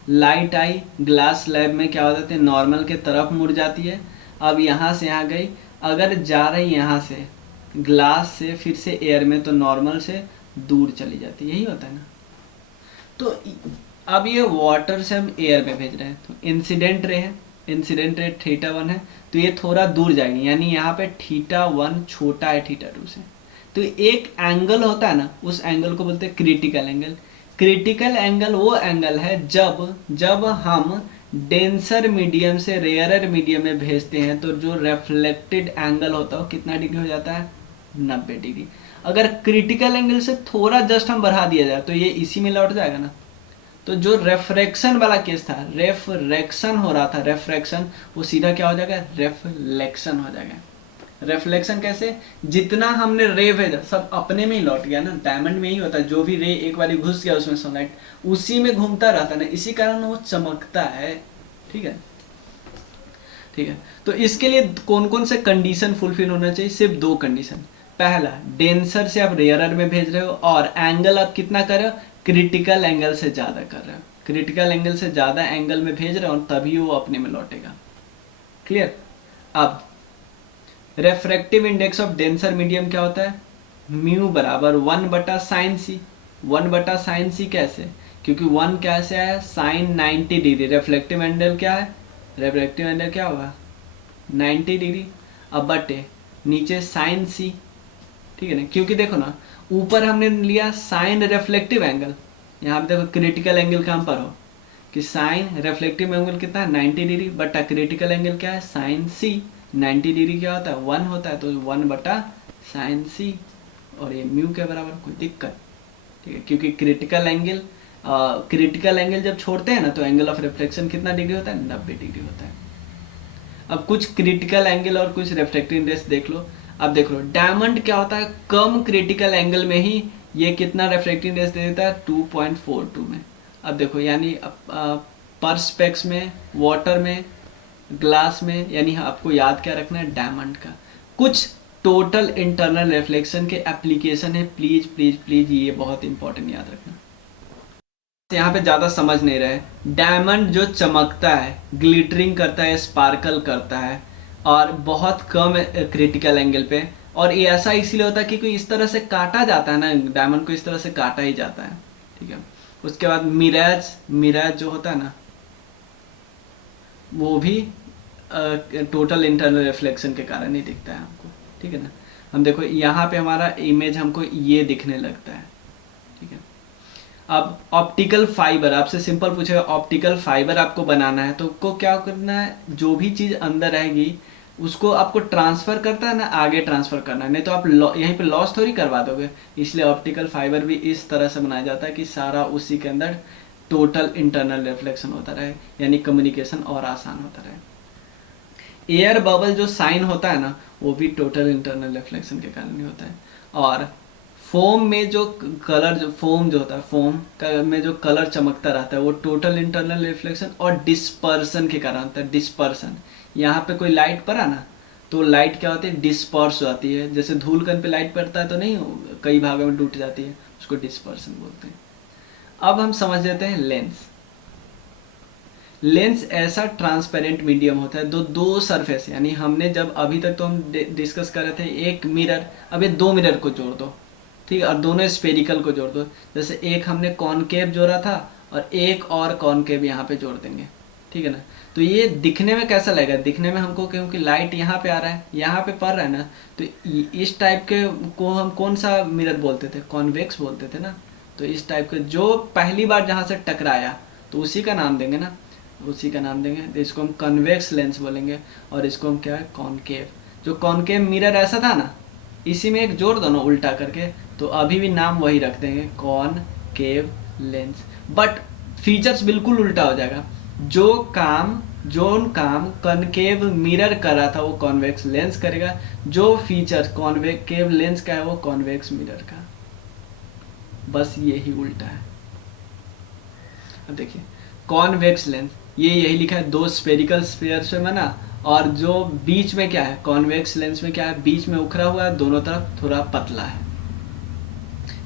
लाइट आई ग्लास स्लैब में, क्या हो जाती है, नॉर्मल के तरफ मुड़ जाती है। अब यहाँ से यहाँ गई, अगर जा रही यहाँ से ग्लास से फिर से एयर में, तो नॉर्मल से दूर चली जाती है, यही होता है ना। तो अब ये वाटर से हम एयर में भेज रहे हैं, तो इंसिडेंट रे है, इंसिडेंट रे θ1 है, तो ये थोड़ा दूर जाएगी, यानी यहाँ पे θ1 छोटा है θ2 से। तो एक एंगल होता है ना, उस एंगल को बोलते हैं क्रिटिकल एंगल। क्रिटिकल एंगल वो एंगल है जब हम डेंसर मीडियम से रेयरर मीडियम में भेजते हैं, तो जो रिफ्लेक्टेड एंगल होता है वो कितना डिग्री हो जाता है, 90 डिग्री। अगर क्रिटिकल एंगल से थोड़ा जस्ट हम बढ़ा दिया जाए तो ये इसी में लौट जाएगा ना। तो जो रेफ्रैक्शन वाला केस था, रेफ्रैक्शन हो रहा था, रेफ्रैक्शन, वो सीधा क्या हो जाएगा, रेफ्लेक्शन हो जाएगा। रिफ्लेक्शन कैसे, जितना हमने रे भेजा सब अपने में ही लौट गया ना। डायमंड में ही होता है, जो भी रे एक बार घुस गया उसमें सनलाइट, उसी में घूमता रहता है ना, इसी कारण वो चमकता है, ठीक है। तो इसके लिए कौन कौन से कंडीशन फुलफिल होना चाहिए, सिर्फ 2 कंडीशन। पहला, डेंसर से आप रेयरर में भेज रहे हो, और एंगल आप कितना कर रहे हो, क्रिटिकल एंगल से ज़्यादा कर रहे हो, क्रिटिकल एंगल से ज़्यादा एंगल में भेज रहे हो, तभी वो अपने में लौटेगा। क्लियर। अब refractive index of denser medium क्या होता है, म्यू बराबर 1/sin c। 1/sin c कैसे, क्योंकि 1 कैसे आया, साइन 90 डिग्री। रेफ्लेक्टिव एंगल क्या है, रेफ्लेक्टिव एंगल क्या होगा, 90 डिग्री। अब बटे नीचे साइन c, ठीक है ना, क्योंकि देखो ना ऊपर हमने लिया साइन रिफ्लेक्टिव एंगल, यहाँ पे देखो क्रिटिकल एंगल कहाँ पर हो, कि साइन रिफ्लेक्टिव एंगल कितना है, 90 डिग्री, बटा क्रिटिकल एंगल क्या है, साइन c। 90 डिग्री क्या होता है, 1 होता है, तो 1/sin c, और ये म्यू के बराबर, कोई दिक्कत, ठीक है। क्योंकि क्रिटिकल एंगल जब छोड़ते हैं ना, तो एंगल ऑफ रिफ्लेक्शन कितना डिग्री होता है, 90 डिग्री होता है। अब कुछ क्रिटिकल एंगल और कुछ रिफ्रैक्टिव इंडेक्स देख लो। अब देख लो डायमंड क्या होता है, कम क्रिटिकल एंगल में ही ये कितना रिफ्रैक्टिव इंडेक्स दे देता है, 2.42 में। अब देखो यानी परस्पेक्स में, वाटर में, ग्लास में, यानी आपको याद क्या रखना है, डायमंड का। कुछ टोटल इंटरनल रिफ्लेक्शन के एप्लीकेशन है, प्लीज प्लीज प्लीज ये बहुत इंपॉर्टेंट याद रखना। यहाँ पे ज़्यादा समझ नहीं रहे, डायमंड जो चमकता है, ग्लिटरिंग करता है, स्पार्कल करता है और बहुत कम क्रिटिकल एंगल पे, और ये ऐसा इसीलिए होता है क्योंकि इस तरह से काटा जाता है ना, डायमंड को इस तरह से काटा ही जाता है, ठीक है। उसके बाद मिराज, मिराज जो होता है ना, वो भी टोटल इंटरनल रिफ्लेक्शन के कारण ही दिखता है हमको, ठीक है ना। हम देखो यहाँ पे हमारा इमेज हमको ये दिखने लगता है, ठीक है। अब ऑप्टिकल फाइबर, आपसे सिंपल पूछेगा ऑप्टिकल फाइबर आपको बनाना है, तो आपको क्या करना है, जो भी चीज़ अंदर रहेगी उसको आपको ट्रांसफ़र करता है ना, आगे ट्रांसफ़र करना है, नहीं तो आप यहीं पे लॉस थोड़ी करवा दोगे। इसलिए ऑप्टिकल फाइबर भी इस तरह से बनाया जाता है कि सारा उसी के अंदर टोटल इंटरनल रिफ्लेक्शन होता रहे, यानी कम्युनिकेशन और आसान होता रहे। एयर बबल जो साइन होता है ना, वो भी टोटल इंटरनल रिफ्लेक्शन के कारण ही होता है। और फोम में जो कलर, जो फोम जो होता है, फोम में जो कलर चमकता रहता है, वो टोटल इंटरनल रिफ्लेक्शन और डिस्पर्सन के कारण होता है। डिस्पर्सन, यहाँ पे कोई लाइट पड़ा ना, तो लाइट क्या होती है, डिस्पर्स हो जाती है। जैसे धूल कण पे लाइट पड़ता है तो नहीं, कई भागों में टूट जाती है, उसको डिस्पर्सन बोलते हैं। अब हम समझ लेते हैं लेंस। लेंस ऐसा ट्रांसपेरेंट मीडियम होता है, दो सरफेस, यानी हमने जब अभी तक तो हम डिस्कस कर रहे थे एक मिरर, अब ये दो मिरर को जोड़ दो, ठीक है, और दोनों स्पेरिकल को जोड़ दो। जैसे एक हमने कॉनकेव जोड़ा था और एक और कॉनकेव यहाँ पे जोड़ देंगे, ठीक है ना। तो ये दिखने में कैसा लगेगा, दिखने में हमको, क्योंकि लाइट यहाँ पे आ रहा है, यहाँ पे पड़ रहा है ना, तो इस टाइप के को हम कौन सा मिरर बोलते थे, कॉन्वेक्स बोलते थे ना। तो इस टाइप के जो पहली बार जहाँ से टकराया तो उसी का नाम देंगे ना, उसी का नाम देंगे। तो इसको हम कन्वेक्स लेंस बोलेंगे और इसको हम क्या है, कॉनकेव। जो कॉनकेव मिरर ऐसा था ना, इसी में एक जोड़ दो ना उल्टा करके, तो अभी भी नाम वही रख देंगे, कॉनकेव लेंस। बट फीचर्स बिल्कुल उल्टा हो जाएगा। जो काम कॉनकेव मिरर कर रहा था वो कॉन्वेक्स लेंस करेगा, जो फीचर कॉन्वेक्टिव लेंस का है वो कॉन्वेक्स मिरर का, बस यही उल्टा है। अब देखिए कॉन्वेक्स लेंस, ये यही लिखा है, दो स्पेरिकल स्फीयर से बना, और जो बीच में क्या है, कॉन्वेक्स लेंस में क्या है, बीच में उखड़ा हुआ है, दोनों तरफ थोड़ा पतला है।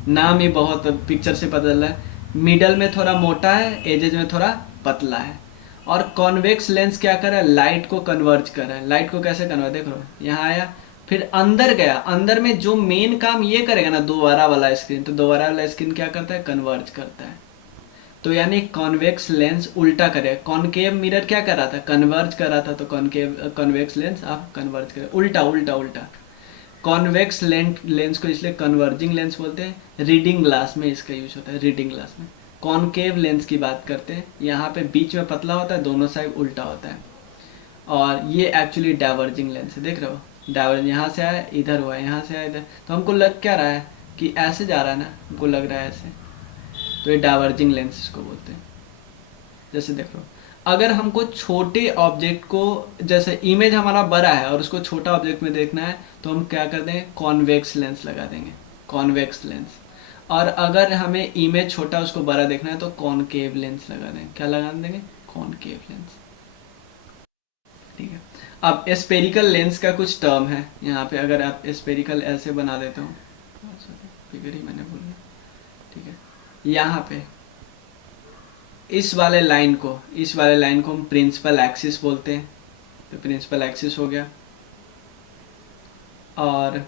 नाम ही बहुत पिक्चर से पता चल रहा है, मिडल में थोड़ा मोटा है, एजेज में थोड़ा पतला है। और कॉन्वेक्स लेंस क्या कर रहा है, लाइट को कन्वर्ज कर रहा है। लाइट को कैसे कन्वर्ज, देख लो यहाँ आया, फिर अंदर गया, अंदर में जो मेन काम ये करेगा ना, दोबारा वाला स्क्रीन, तो दोबारा वाला स्क्रीन क्या करता है, कन्वर्ज करता है। तो यानी कॉन्वेक्स लेंस उल्टा करे, कॉनकेव मिरर क्या कर रहा था, कन्वर्ज कर रहा था, तो कॉन्वेक्स लेंस आप कन्वर्ज करें, उल्टा उल्टा उल्टा। कॉन्वेक्स लेंस को इसलिए कन्वर्जिंग लेंस बोलते हैं, रीडिंग ग्लास में इसका यूज होता है, रीडिंग ग्लास में। कॉनकेव लेंस की बात करते हैं, यहाँ पे बीच में पतला होता है, दोनों साइड उल्टा होता है। और ये एक्चुअली डाइवर्जिंग लेंस है, देख रहे हो, डाइवर्ज, यहाँ से आया इधर हुआ, यहाँ से आया इधर, तो हमको लग क्या रहा है कि ऐसे जा रहा है ना, हमको लग रहा है ऐसे, तो ये डाइवर्जिंग लेंस इसको बोलते हैं। जैसे देखो, अगर हमको छोटे ऑब्जेक्ट को, जैसे इमेज हमारा बड़ा है और उसको छोटा ऑब्जेक्ट में देखना है, तो हम क्या कर देंगे, कॉन्वेक्स लेंस लगा देंगे, कॉन्वेक्स लेंस। और अगर हमें इमेज छोटा उसको बड़ा देखना है तो कॉनकेव लेंस लगा देंगे, क्या लगा देंगे, कॉनकेव लेंस, ठीक है। अब स्पेरिकल लेंस का कुछ टर्म है यहाँ पे, अगर आप स्पेरिकल ऐसे बना देते हो, फिगर ही मैंने बोला, ठीक है। यहाँ पे इस वाले लाइन को हम प्रिंसिपल एक्सिस बोलते हैं, तो प्रिंसिपल एक्सिस हो गया। और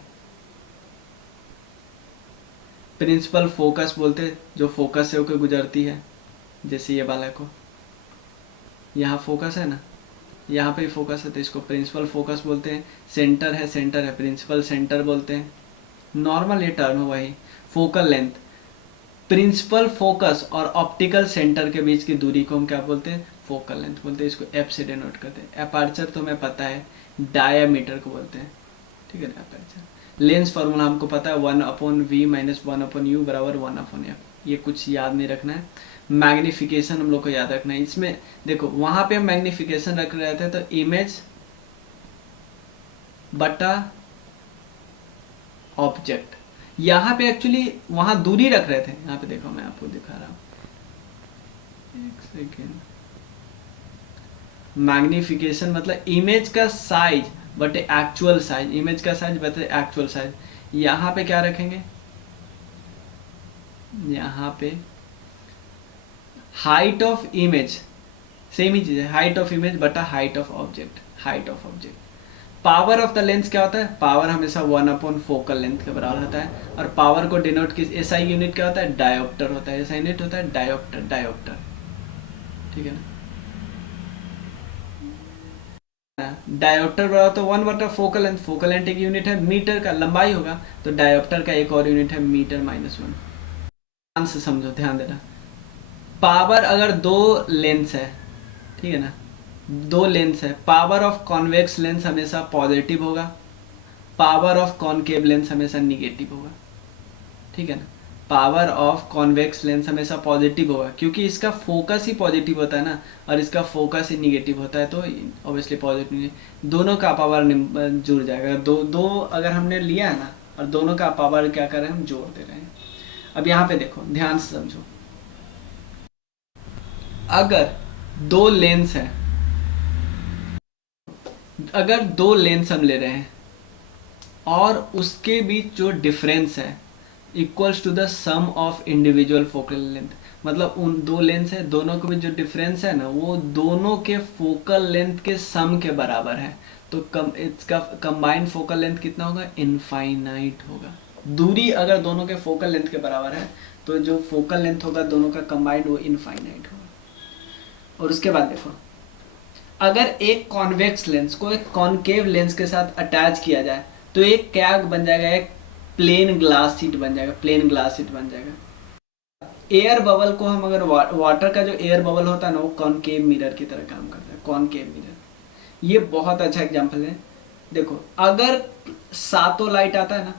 प्रिंसिपल फोकस बोलते हैं, जो फोकस से होकर गुजरती है, जैसे ये वाला को, यहाँ फोकस है ना, यहाँ पे फोकस है, तो इसको प्रिंसिपल फोकस बोलते हैं। सेंटर है प्रिंसिपल सेंटर बोलते हैं। नॉर्मल ये टर्म है वही। फोकल लेंथ, प्रिंसिपल फोकस और ऑप्टिकल सेंटर के बीच की दूरी को हम क्या बोलते हैं, फोकल लेंथ बोलते हैं। इसको एफ से डिनोट करते हैं। अपर्चर तो हमें पता है, डायमीटर को बोलते हैं, ठीक है ना, अपर्चर। लेंस फार्मूला हमको पता है, 1/v माइनस 1/u बराबर 1/f। ये कुछ याद नहीं रखना है। मैग्निफिकेशन हम लोग को याद रखना है। इसमें देखो, वहाँ पे हम मैग्निफिकेशन रख रहे थे, तो इमेज बटा ऑब्जेक्ट, यहाँ पे एक्चुअली वहाँ दूरी रख रहे थे। यहाँ पे देखो, मैं आपको दिखा रहा हूँ, एक सेकेंड, मैग्निफिकेशन मतलब इमेज का size but actual size, image का साइज बट एक्चुअल साइज। यहाँ पे क्या रखेंगे, यहाँ पे हाइट ऑफ इमेज, सेम ही चीज है, हाइट ऑफ इमेज बटा height of object, height of object. Power of the lens क्या होता है, पावर हमेशा 1/4 फोकल लेंथ के बराबर होता है, और पावर को डिनोट किस, एसआई यूनिट क्या होता है, डायोप्टर होता है, एसआई यूनिट होता है डायोप्टर, डायोप्टर, ठीक है ना। डायोप्टर बराबर तो 1/4 फोकल लेंथ, फोकल लेंथ एक यूनिट है मीटर का, लंबाई होगा, तो डायोप्टर का एक और यूनिट है मीटर -1। ध्यान से समझो, ध्यान देना। पावर अगर दो लेंस है, ठीक है ना, दो लेंस है, पावर ऑफ कॉन्वेक्स लेंस हमेशा पॉजिटिव होगा, पावर ऑफ कॉनकेव लेंस हमेशा निगेटिव होगा, ठीक है ना। पावर ऑफ कॉन्वेक्स लेंस हमेशा पॉजिटिव होगा क्योंकि इसका फोकस ही पॉजिटिव होता है ना, और इसका फोकस ही निगेटिव होता है, तो ऑब्वियसली पॉजिटिव, दोनों का पावर जुड़ जाएगा। दो दो अगर हमने लिया है ना, और दोनों का पावर क्या कर रहे हैं, हम जोड़ दे रहे हैं। अब यहाँ पे देखो, ध्यान से समझो, अगर दो लेंस है, अगर दो लेंस हम ले रहे हैं और उसके बीच जो डिफरेंस है equals to the sum of individual focal length, मतलब उन दो लेंस है, दोनों के बीच जो डिफरेंस है ना, वो दोनों के फोकल लेंथ के सम के बराबर है, तो इसका कंबाइंड फोकल लेंथ कितना होगा, इनफाइनाइट होगा। दूरी अगर दोनों के फोकल लेंथ के बराबर है तो जो फोकल लेंथ होगा दोनों का कंबाइंड वो इनफाइनाइट होगा। और उसके बाद देखो, अगर एक कॉन्वेक्स लेंस को एक कॉनकेव लेंस के साथ अटैच किया जाए तो एक क्या बन जाएगा, एक प्लेन ग्लास शीट बन जाएगा, प्लेन ग्लास शीट बन जाएगा। एयर बबल को हम अगर वाटर का जो एयर बबल होता है ना, वो कॉनकेव मिरर की तरह काम करता है, कॉनकेव मिरर। ये बहुत अच्छा एग्जांपल है। देखो, अगर सातों लाइट आता है ना,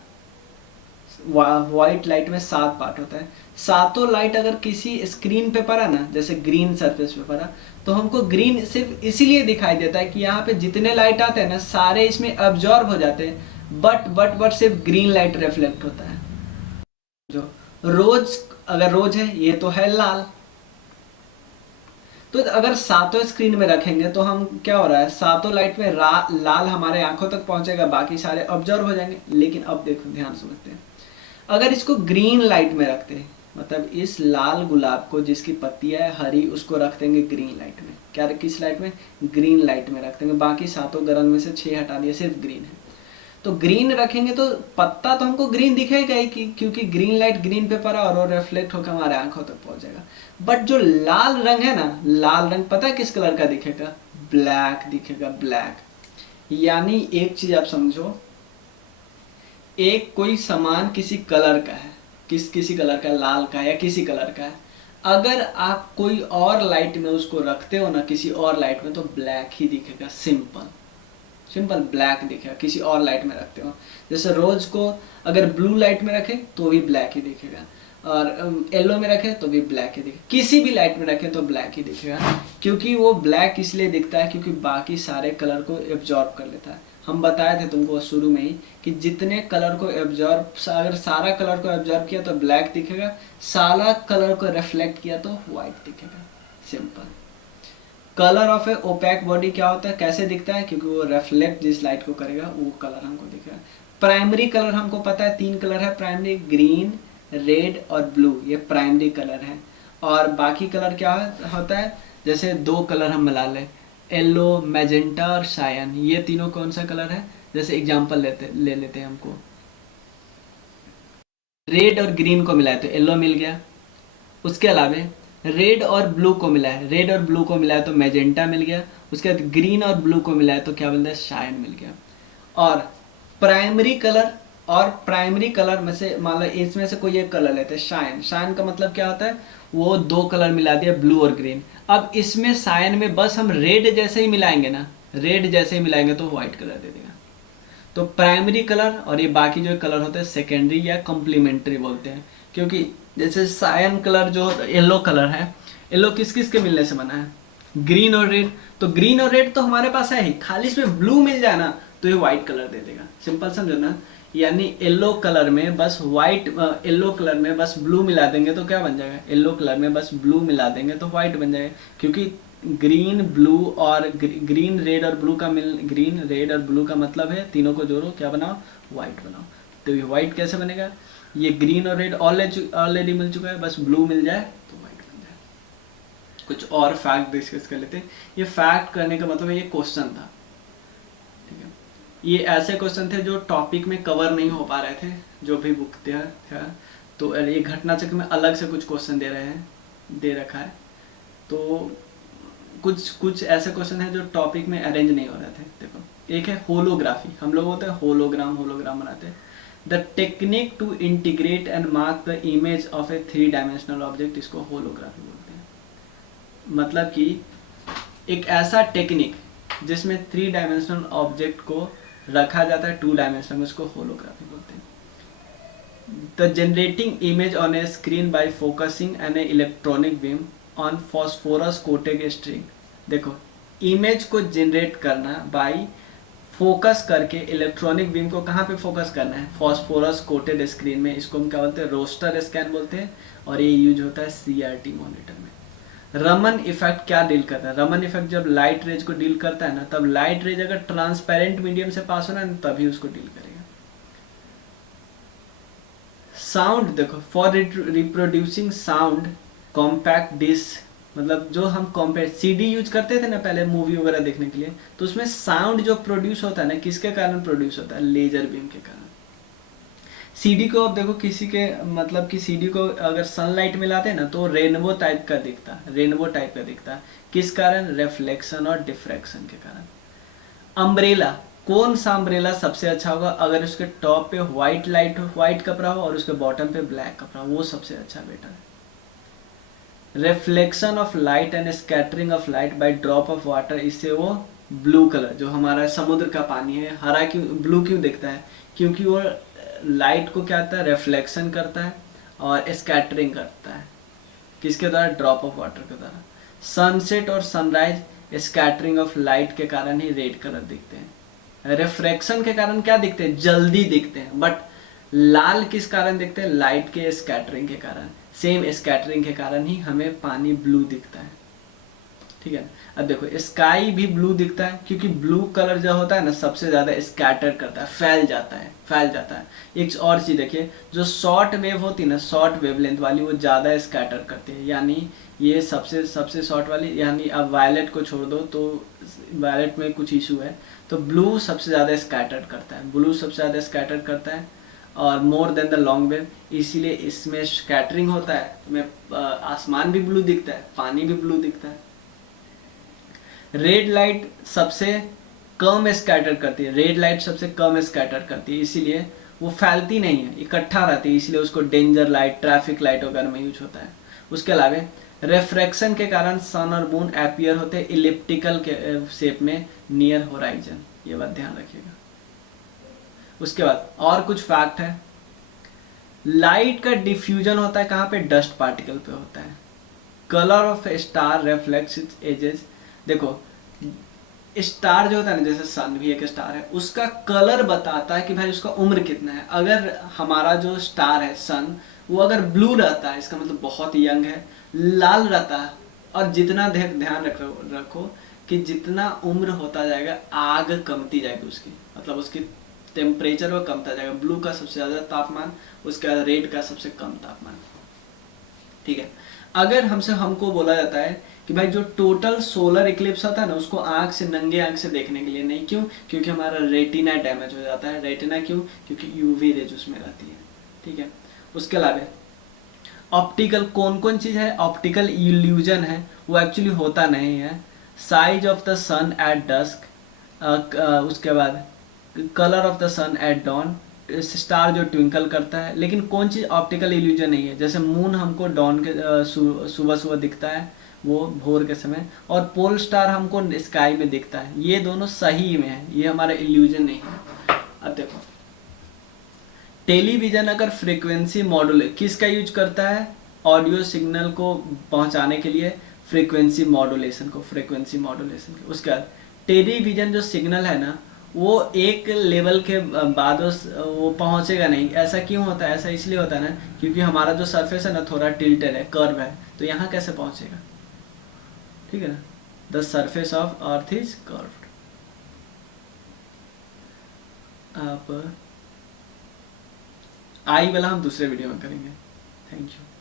व्हाइट लाइट में 7 पार्ट होता है, सातों लाइट अगर किसी स्क्रीन पे पड़ा ना, जैसे ग्रीन सरफेस पे पड़ा, तो हमको ग्रीन सिर्फ इसीलिए दिखाई देता है कि यहाँ पे जितने लाइट आते हैं ना सारे इसमें अब्जॉर्ब हो जाते हैं, बट सिर्फ ग्रीन लाइट रिफ्लेक्ट होता है। जो रोज, अगर रोज है, ये तो है लाल, तो अगर सातों स्क्रीन में रखेंगे तो हम क्या हो रहा है, सातों लाइट में लाल हमारे आंखों तक पहुंचेगा, बाकी सारे ऑब्जर्व हो जाएंगे। लेकिन अब देखो, ध्यान समझते हैं, अगर इसको ग्रीन लाइट में रखते हैं, मतलब इस लाल गुलाब को जिसकी पत्तियां है हरी, उसको रख देंगे ग्रीन लाइट में, क्या किस लाइट में, ग्रीन लाइट में रख देंगे, बाकी सातों रंग में से 6 हटा दिए, सिर्फ ग्रीन है। तो ग्रीन रखेंगे तो पत्ता तो हमको ग्रीन दिखेगा ही, क्योंकि ग्रीन लाइट ग्रीन पे पड़ा और वो रिफ्लेक्ट होकर हमारे आंखों तक पहुंचेगा। बट जो लाल रंग है ना, लाल रंग पता है किस कलर का दिखेगा, ब्लैक दिखेगा, ब्लैक। यानी एक चीज आप समझो, एक कोई सामान किसी कलर का है, किसी कलर का, लाल का या किसी कलर का है, अगर आप कोई और लाइट में उसको रखते हो ना, किसी और लाइट में, तो ब्लैक ही दिखेगा, सिंपल सिंपल ब्लैक दिखेगा, किसी और लाइट में रखते हो। जैसे रोज को अगर ब्लू लाइट में रखे तो भी ब्लैक ही दिखेगा, और येलो में रखे तो भी ब्लैक ही दिखेगा, किसी भी लाइट में रखे तो ब्लैक ही दिखेगा। क्योंकि वो ब्लैक इसलिए दिखता है क्योंकि बाकी सारे कलर को एब्जॉर्ब कर लेता है। हम बताए थे तुमको शुरू में ही कि जितने कलर को एब्जॉर्ब, अगर सारा कलर को एब्जॉर्ब किया तो ब्लैक दिखेगा, सारा कलर को रिफ्लेक्ट किया तो व्हाइट दिखेगा, simple. Colour of a opaque body क्या होता है, कैसे दिखता है, क्योंकि वो रिफ्लेक्ट जिस लाइट को करेगा वो कलर हमको दिखेगा। प्राइमरी कलर हमको पता है 3 कलर है प्राइमरी, ग्रीन, रेड और ब्लू, ये प्राइमरी कलर है। और बाकी कलर क्या होता है, जैसे 2 कलर हम मिला लें, येलो, मैजेंटा और सायन, ये तीनों कौन सा कलर है। जैसे एग्जांपल ले लेते हैं, हमको रेड और ग्रीन को मिलाए तो येलो मिल गया, उसके अलावा रेड और ब्लू को मिला है, रेड और ब्लू को मिला है तो मैजेंटा मिल गया, उसके बाद ग्रीन और ब्लू को मिला है तो क्या मिलता है, सायन मिल गया। और प्राइमरी कलर में से मान लो इसमें से कोई एक कलर लेते हैं, सायन। सायन का मतलब क्या होता है, वो 2 कलर मिला दिया, ब्लू और ग्रीन। अब इसमें सायन में बस हम रेड जैसे ही मिलाएंगे ना, रेड जैसे ही मिलाएंगे तो व्हाइट कलर दे देगा। तो प्राइमरी कलर और ये बाकी जो कलर होते हैं सेकेंडरी या कॉम्प्लीमेंट्री बोलते हैं। क्योंकि जैसे सायन कलर जो येलो कलर है, येलो किस किस के मिलने से बना है, ग्रीन और रेड। तो ग्रीन और रेड तो हमारे पास है ही, खाली इसमें ब्लू मिल जाए ना तो ये व्हाइट कलर दे देगा, सिंपल समझो ना। यानी येलो कलर में बस येलो कलर में बस ब्लू मिला देंगे तो क्या बन जाएगा, येलो कलर में बस ब्लू मिला देंगे तो व्हाइट बन जाएगा। क्योंकि ग्रीन ब्लू और ग्रीन रेड और ब्लू का ग्रीन रेड और ब्लू का मतलब है तीनों को जोड़ो, क्या बनाओ, व्हाइट बनाओ। तो ये व्हाइट कैसे बनेगा, ये ग्रीन और रेड ऑलरेडी मिल चुका है, बस ब्लू मिल जाए तो व्हाइट बन जाए। कुछ और फैक्ट डिस्कस कर लेते हैं। ये फैक्ट करने का मतलब ये क्वेश्चन था, ठीक है। ये ऐसे क्वेश्चन थे जो टॉपिक में कवर नहीं हो पा रहे थे, जो भी बुक था। तो ये घटना चक्र में अलग से कुछ क्वेश्चन दे रखा है। तो कुछ ऐसे क्वेश्चन है जो टॉपिक में अरेंज नहीं हो रहे थे। देखो, एक है होलोग्राफी, हम लोग होते हैं होलोग्राम बनाते हैं। The technique to integrate and mark the image of a 3 dimensional object, इसको होलोग्राफी बोलते हैं। मतलब कि एक ऐसा टेक्निक जिसमें 3 डायमेंशनल ऑब्जेक्ट को रखा जाता है 2 डायमेंशन में, उसको होलोग्राफी बोलते हैं। The generating image on A screen bye focusing an electronic beam on phosphorus coated string. देखो, इमेज को जनरेट करना बाय फोकस करके, इलेक्ट्रॉनिक बीम को कहाँ पे फोकस करना है, फॉस्फोरस कोटेड स्क्रीन में। इसको हम क्या बोलते हैं, रोस्टर स्कैन बोलते हैं, और ये यूज होता है CRT मॉनिटर में। रमन इफेक्ट क्या डील करता है, रमन इफेक्ट जब लाइट रेज को डील करता है ना, तब लाइट रेज अगर ट्रांसपेरेंट मीडियम से पास होना है तभी उसको डील करेगा। साउंड देखो, for reproducing sound compact disc, मतलब जो हम कॉम्पैक्ट CD यूज करते थे ना पहले मूवी वगैरह देखने के लिए, तो उसमें साउंड जो प्रोड्यूस होता है ना, किसके कारण प्रोड्यूस होता है, लेजर बीम के कारण। CD को अब देखो, किसी के मतलब कि CD को अगर सनलाइट मिलाते हैं ना तो रेनबो टाइप का दिखता है। किस कारण, रिफ्लेक्शन और डिफ्रैक्शन के कारण। अम्ब्रेला, कौन सा अम्ब्रेला सबसे अच्छा होगा, अगर उसके टॉप पे व्हाइट कपड़ा हो और उसके बॉटम पे ब्लैक कपड़ा, वो सबसे अच्छा बेटर है। Reflection of light and scattering of light by drop of water, इससे वो ब्लू कलर, जो हमारा समुद्र का पानी है, हरा क्यों, ब्लू क्यों दिखता है, क्योंकि वो लाइट को क्या करता है, रिफ्लेक्शन करता है और स्कैटरिंग करता है। किसके द्वारा, ड्रॉप ऑफ वाटर के द्वारा। सनसेट और सनराइज स्कैटरिंग ऑफ लाइट के कारण ही रेड कलर दिखते हैं। रिफ्रैक्शन के कारण क्या दिखते हैं, जल्दी दिखते हैं, बट लाल किस कारण दिखते हैं, लाइट के स्कैटरिंग के कारण। सेम स्कैटरिंग के कारण ही हमें पानी ब्लू दिखता है, ठीक है। अब देखो, स्काई भी ब्लू दिखता है क्योंकि ब्लू कलर जो होता है ना, सबसे ज्यादा स्कैटर करता है, फैल जाता है। एक और चीज देखिए, जो शॉर्ट वेव होती है ना, शॉर्ट वेवलेंथ वाली, वो ज्यादा स्कैटर करती है, यानी ये सबसे शॉर्ट वाली, यानी अब वायलेट को छोड़ दो तो वायलेट में कुछ इशू है, तो ब्लू सबसे ज्यादा स्कैटर करता है, और more than the long wave, इसीलिए इसमें स्कैटरिंग होता है। तुम्हें आसमान भी ब्लू दिखता है, पानी भी ब्लू दिखता है। रेड लाइट सबसे कम स्कैटर करती है, इसीलिए वो फैलती नहीं है, इकट्ठा रहती है, इसलिए उसको डेंजर लाइट, ट्रैफिक लाइट वगैरह में यूज होता है। उसके अलावा रिफ्रैक्शन के कारण सन और मून अपीयर होते हैं इलिप्टिकल के शेप में नियर होराइजन, ये बात ध्यान रखिएगा। उसके बाद और कुछ फैक्ट है। लाइट का डिफ्यूजन होता है कहाँ पे, डस्ट पार्टिकल पे होता है। Colour of star reflects its edges, देखो स्टार जो होता है ना, जैसे सन भी एक स्टार है, उसका कलर बताता है कि भाई उसका उम्र कितना है। अगर हमारा जो स्टार है सन, वो अगर ब्लू रहता है, इसका मतलब बहुत यंग है। लाल रहता है, और जितना ध्यान रखो कि जितना उम्र होता जाएगा आग कमती जाएगी उसकी, मतलब उसकी टेम्परेचर वो कमता जाएगा। ब्लू का सबसे ज्यादा तापमान, उसके बाद रेड का सबसे कम तापमान, ठीक है। अगर हमको बोला जाता है कि भाई जो टोटल सोलर इक्लिप्स होता है ना, उसको नंगे आंख से देखने के लिए नहीं, क्यों, क्योंकि हमारा रेटिना डैमेज हो जाता है। रेटिना क्यों, क्योंकि यूवी रेज उसमें रहती है, ठीक है। उसके अलावा ऑप्टिकल कौन चीज है, ऑप्टिकल इल्यूजन है, वो एक्चुअली होता नहीं है। Size of the sun at dusk, उसके बाद colour of the sun at dawn, star जो ट्विंकल करता है। लेकिन कौन चीज ऑप्टिकल इल्यूजन नहीं है, जैसे मून हमको डॉन के सुबह दिखता है, वो भोर के समय, और पोल स्टार हमको स्काई में दिखता है, ये दोनों सही में है, ये हमारा इल्यूजन नहीं है। अब देखो, टेलीविजन अगर फ्रीक्वेंसी मॉड्यूलेशन किसका यूज करता है, ऑडियो सिग्नल को पहुंचाने के लिए फ्रीक्वेंसी मॉड्यूलेशन को, उसके बाद टेलीविजन जो सिग्नल है ना, वो एक लेवल के बाद वो पहुंचेगा नहीं। ऐसा क्यों होता है, ऐसा इसलिए होता है ना, क्योंकि हमारा जो सरफेस है ना थोड़ा टिल्टेड है, कर्व है, तो यहाँ कैसे पहुंचेगा, ठीक है ना। The surface of earth is curved. आप आई वाला हम दूसरे वीडियो में करेंगे। Thank you.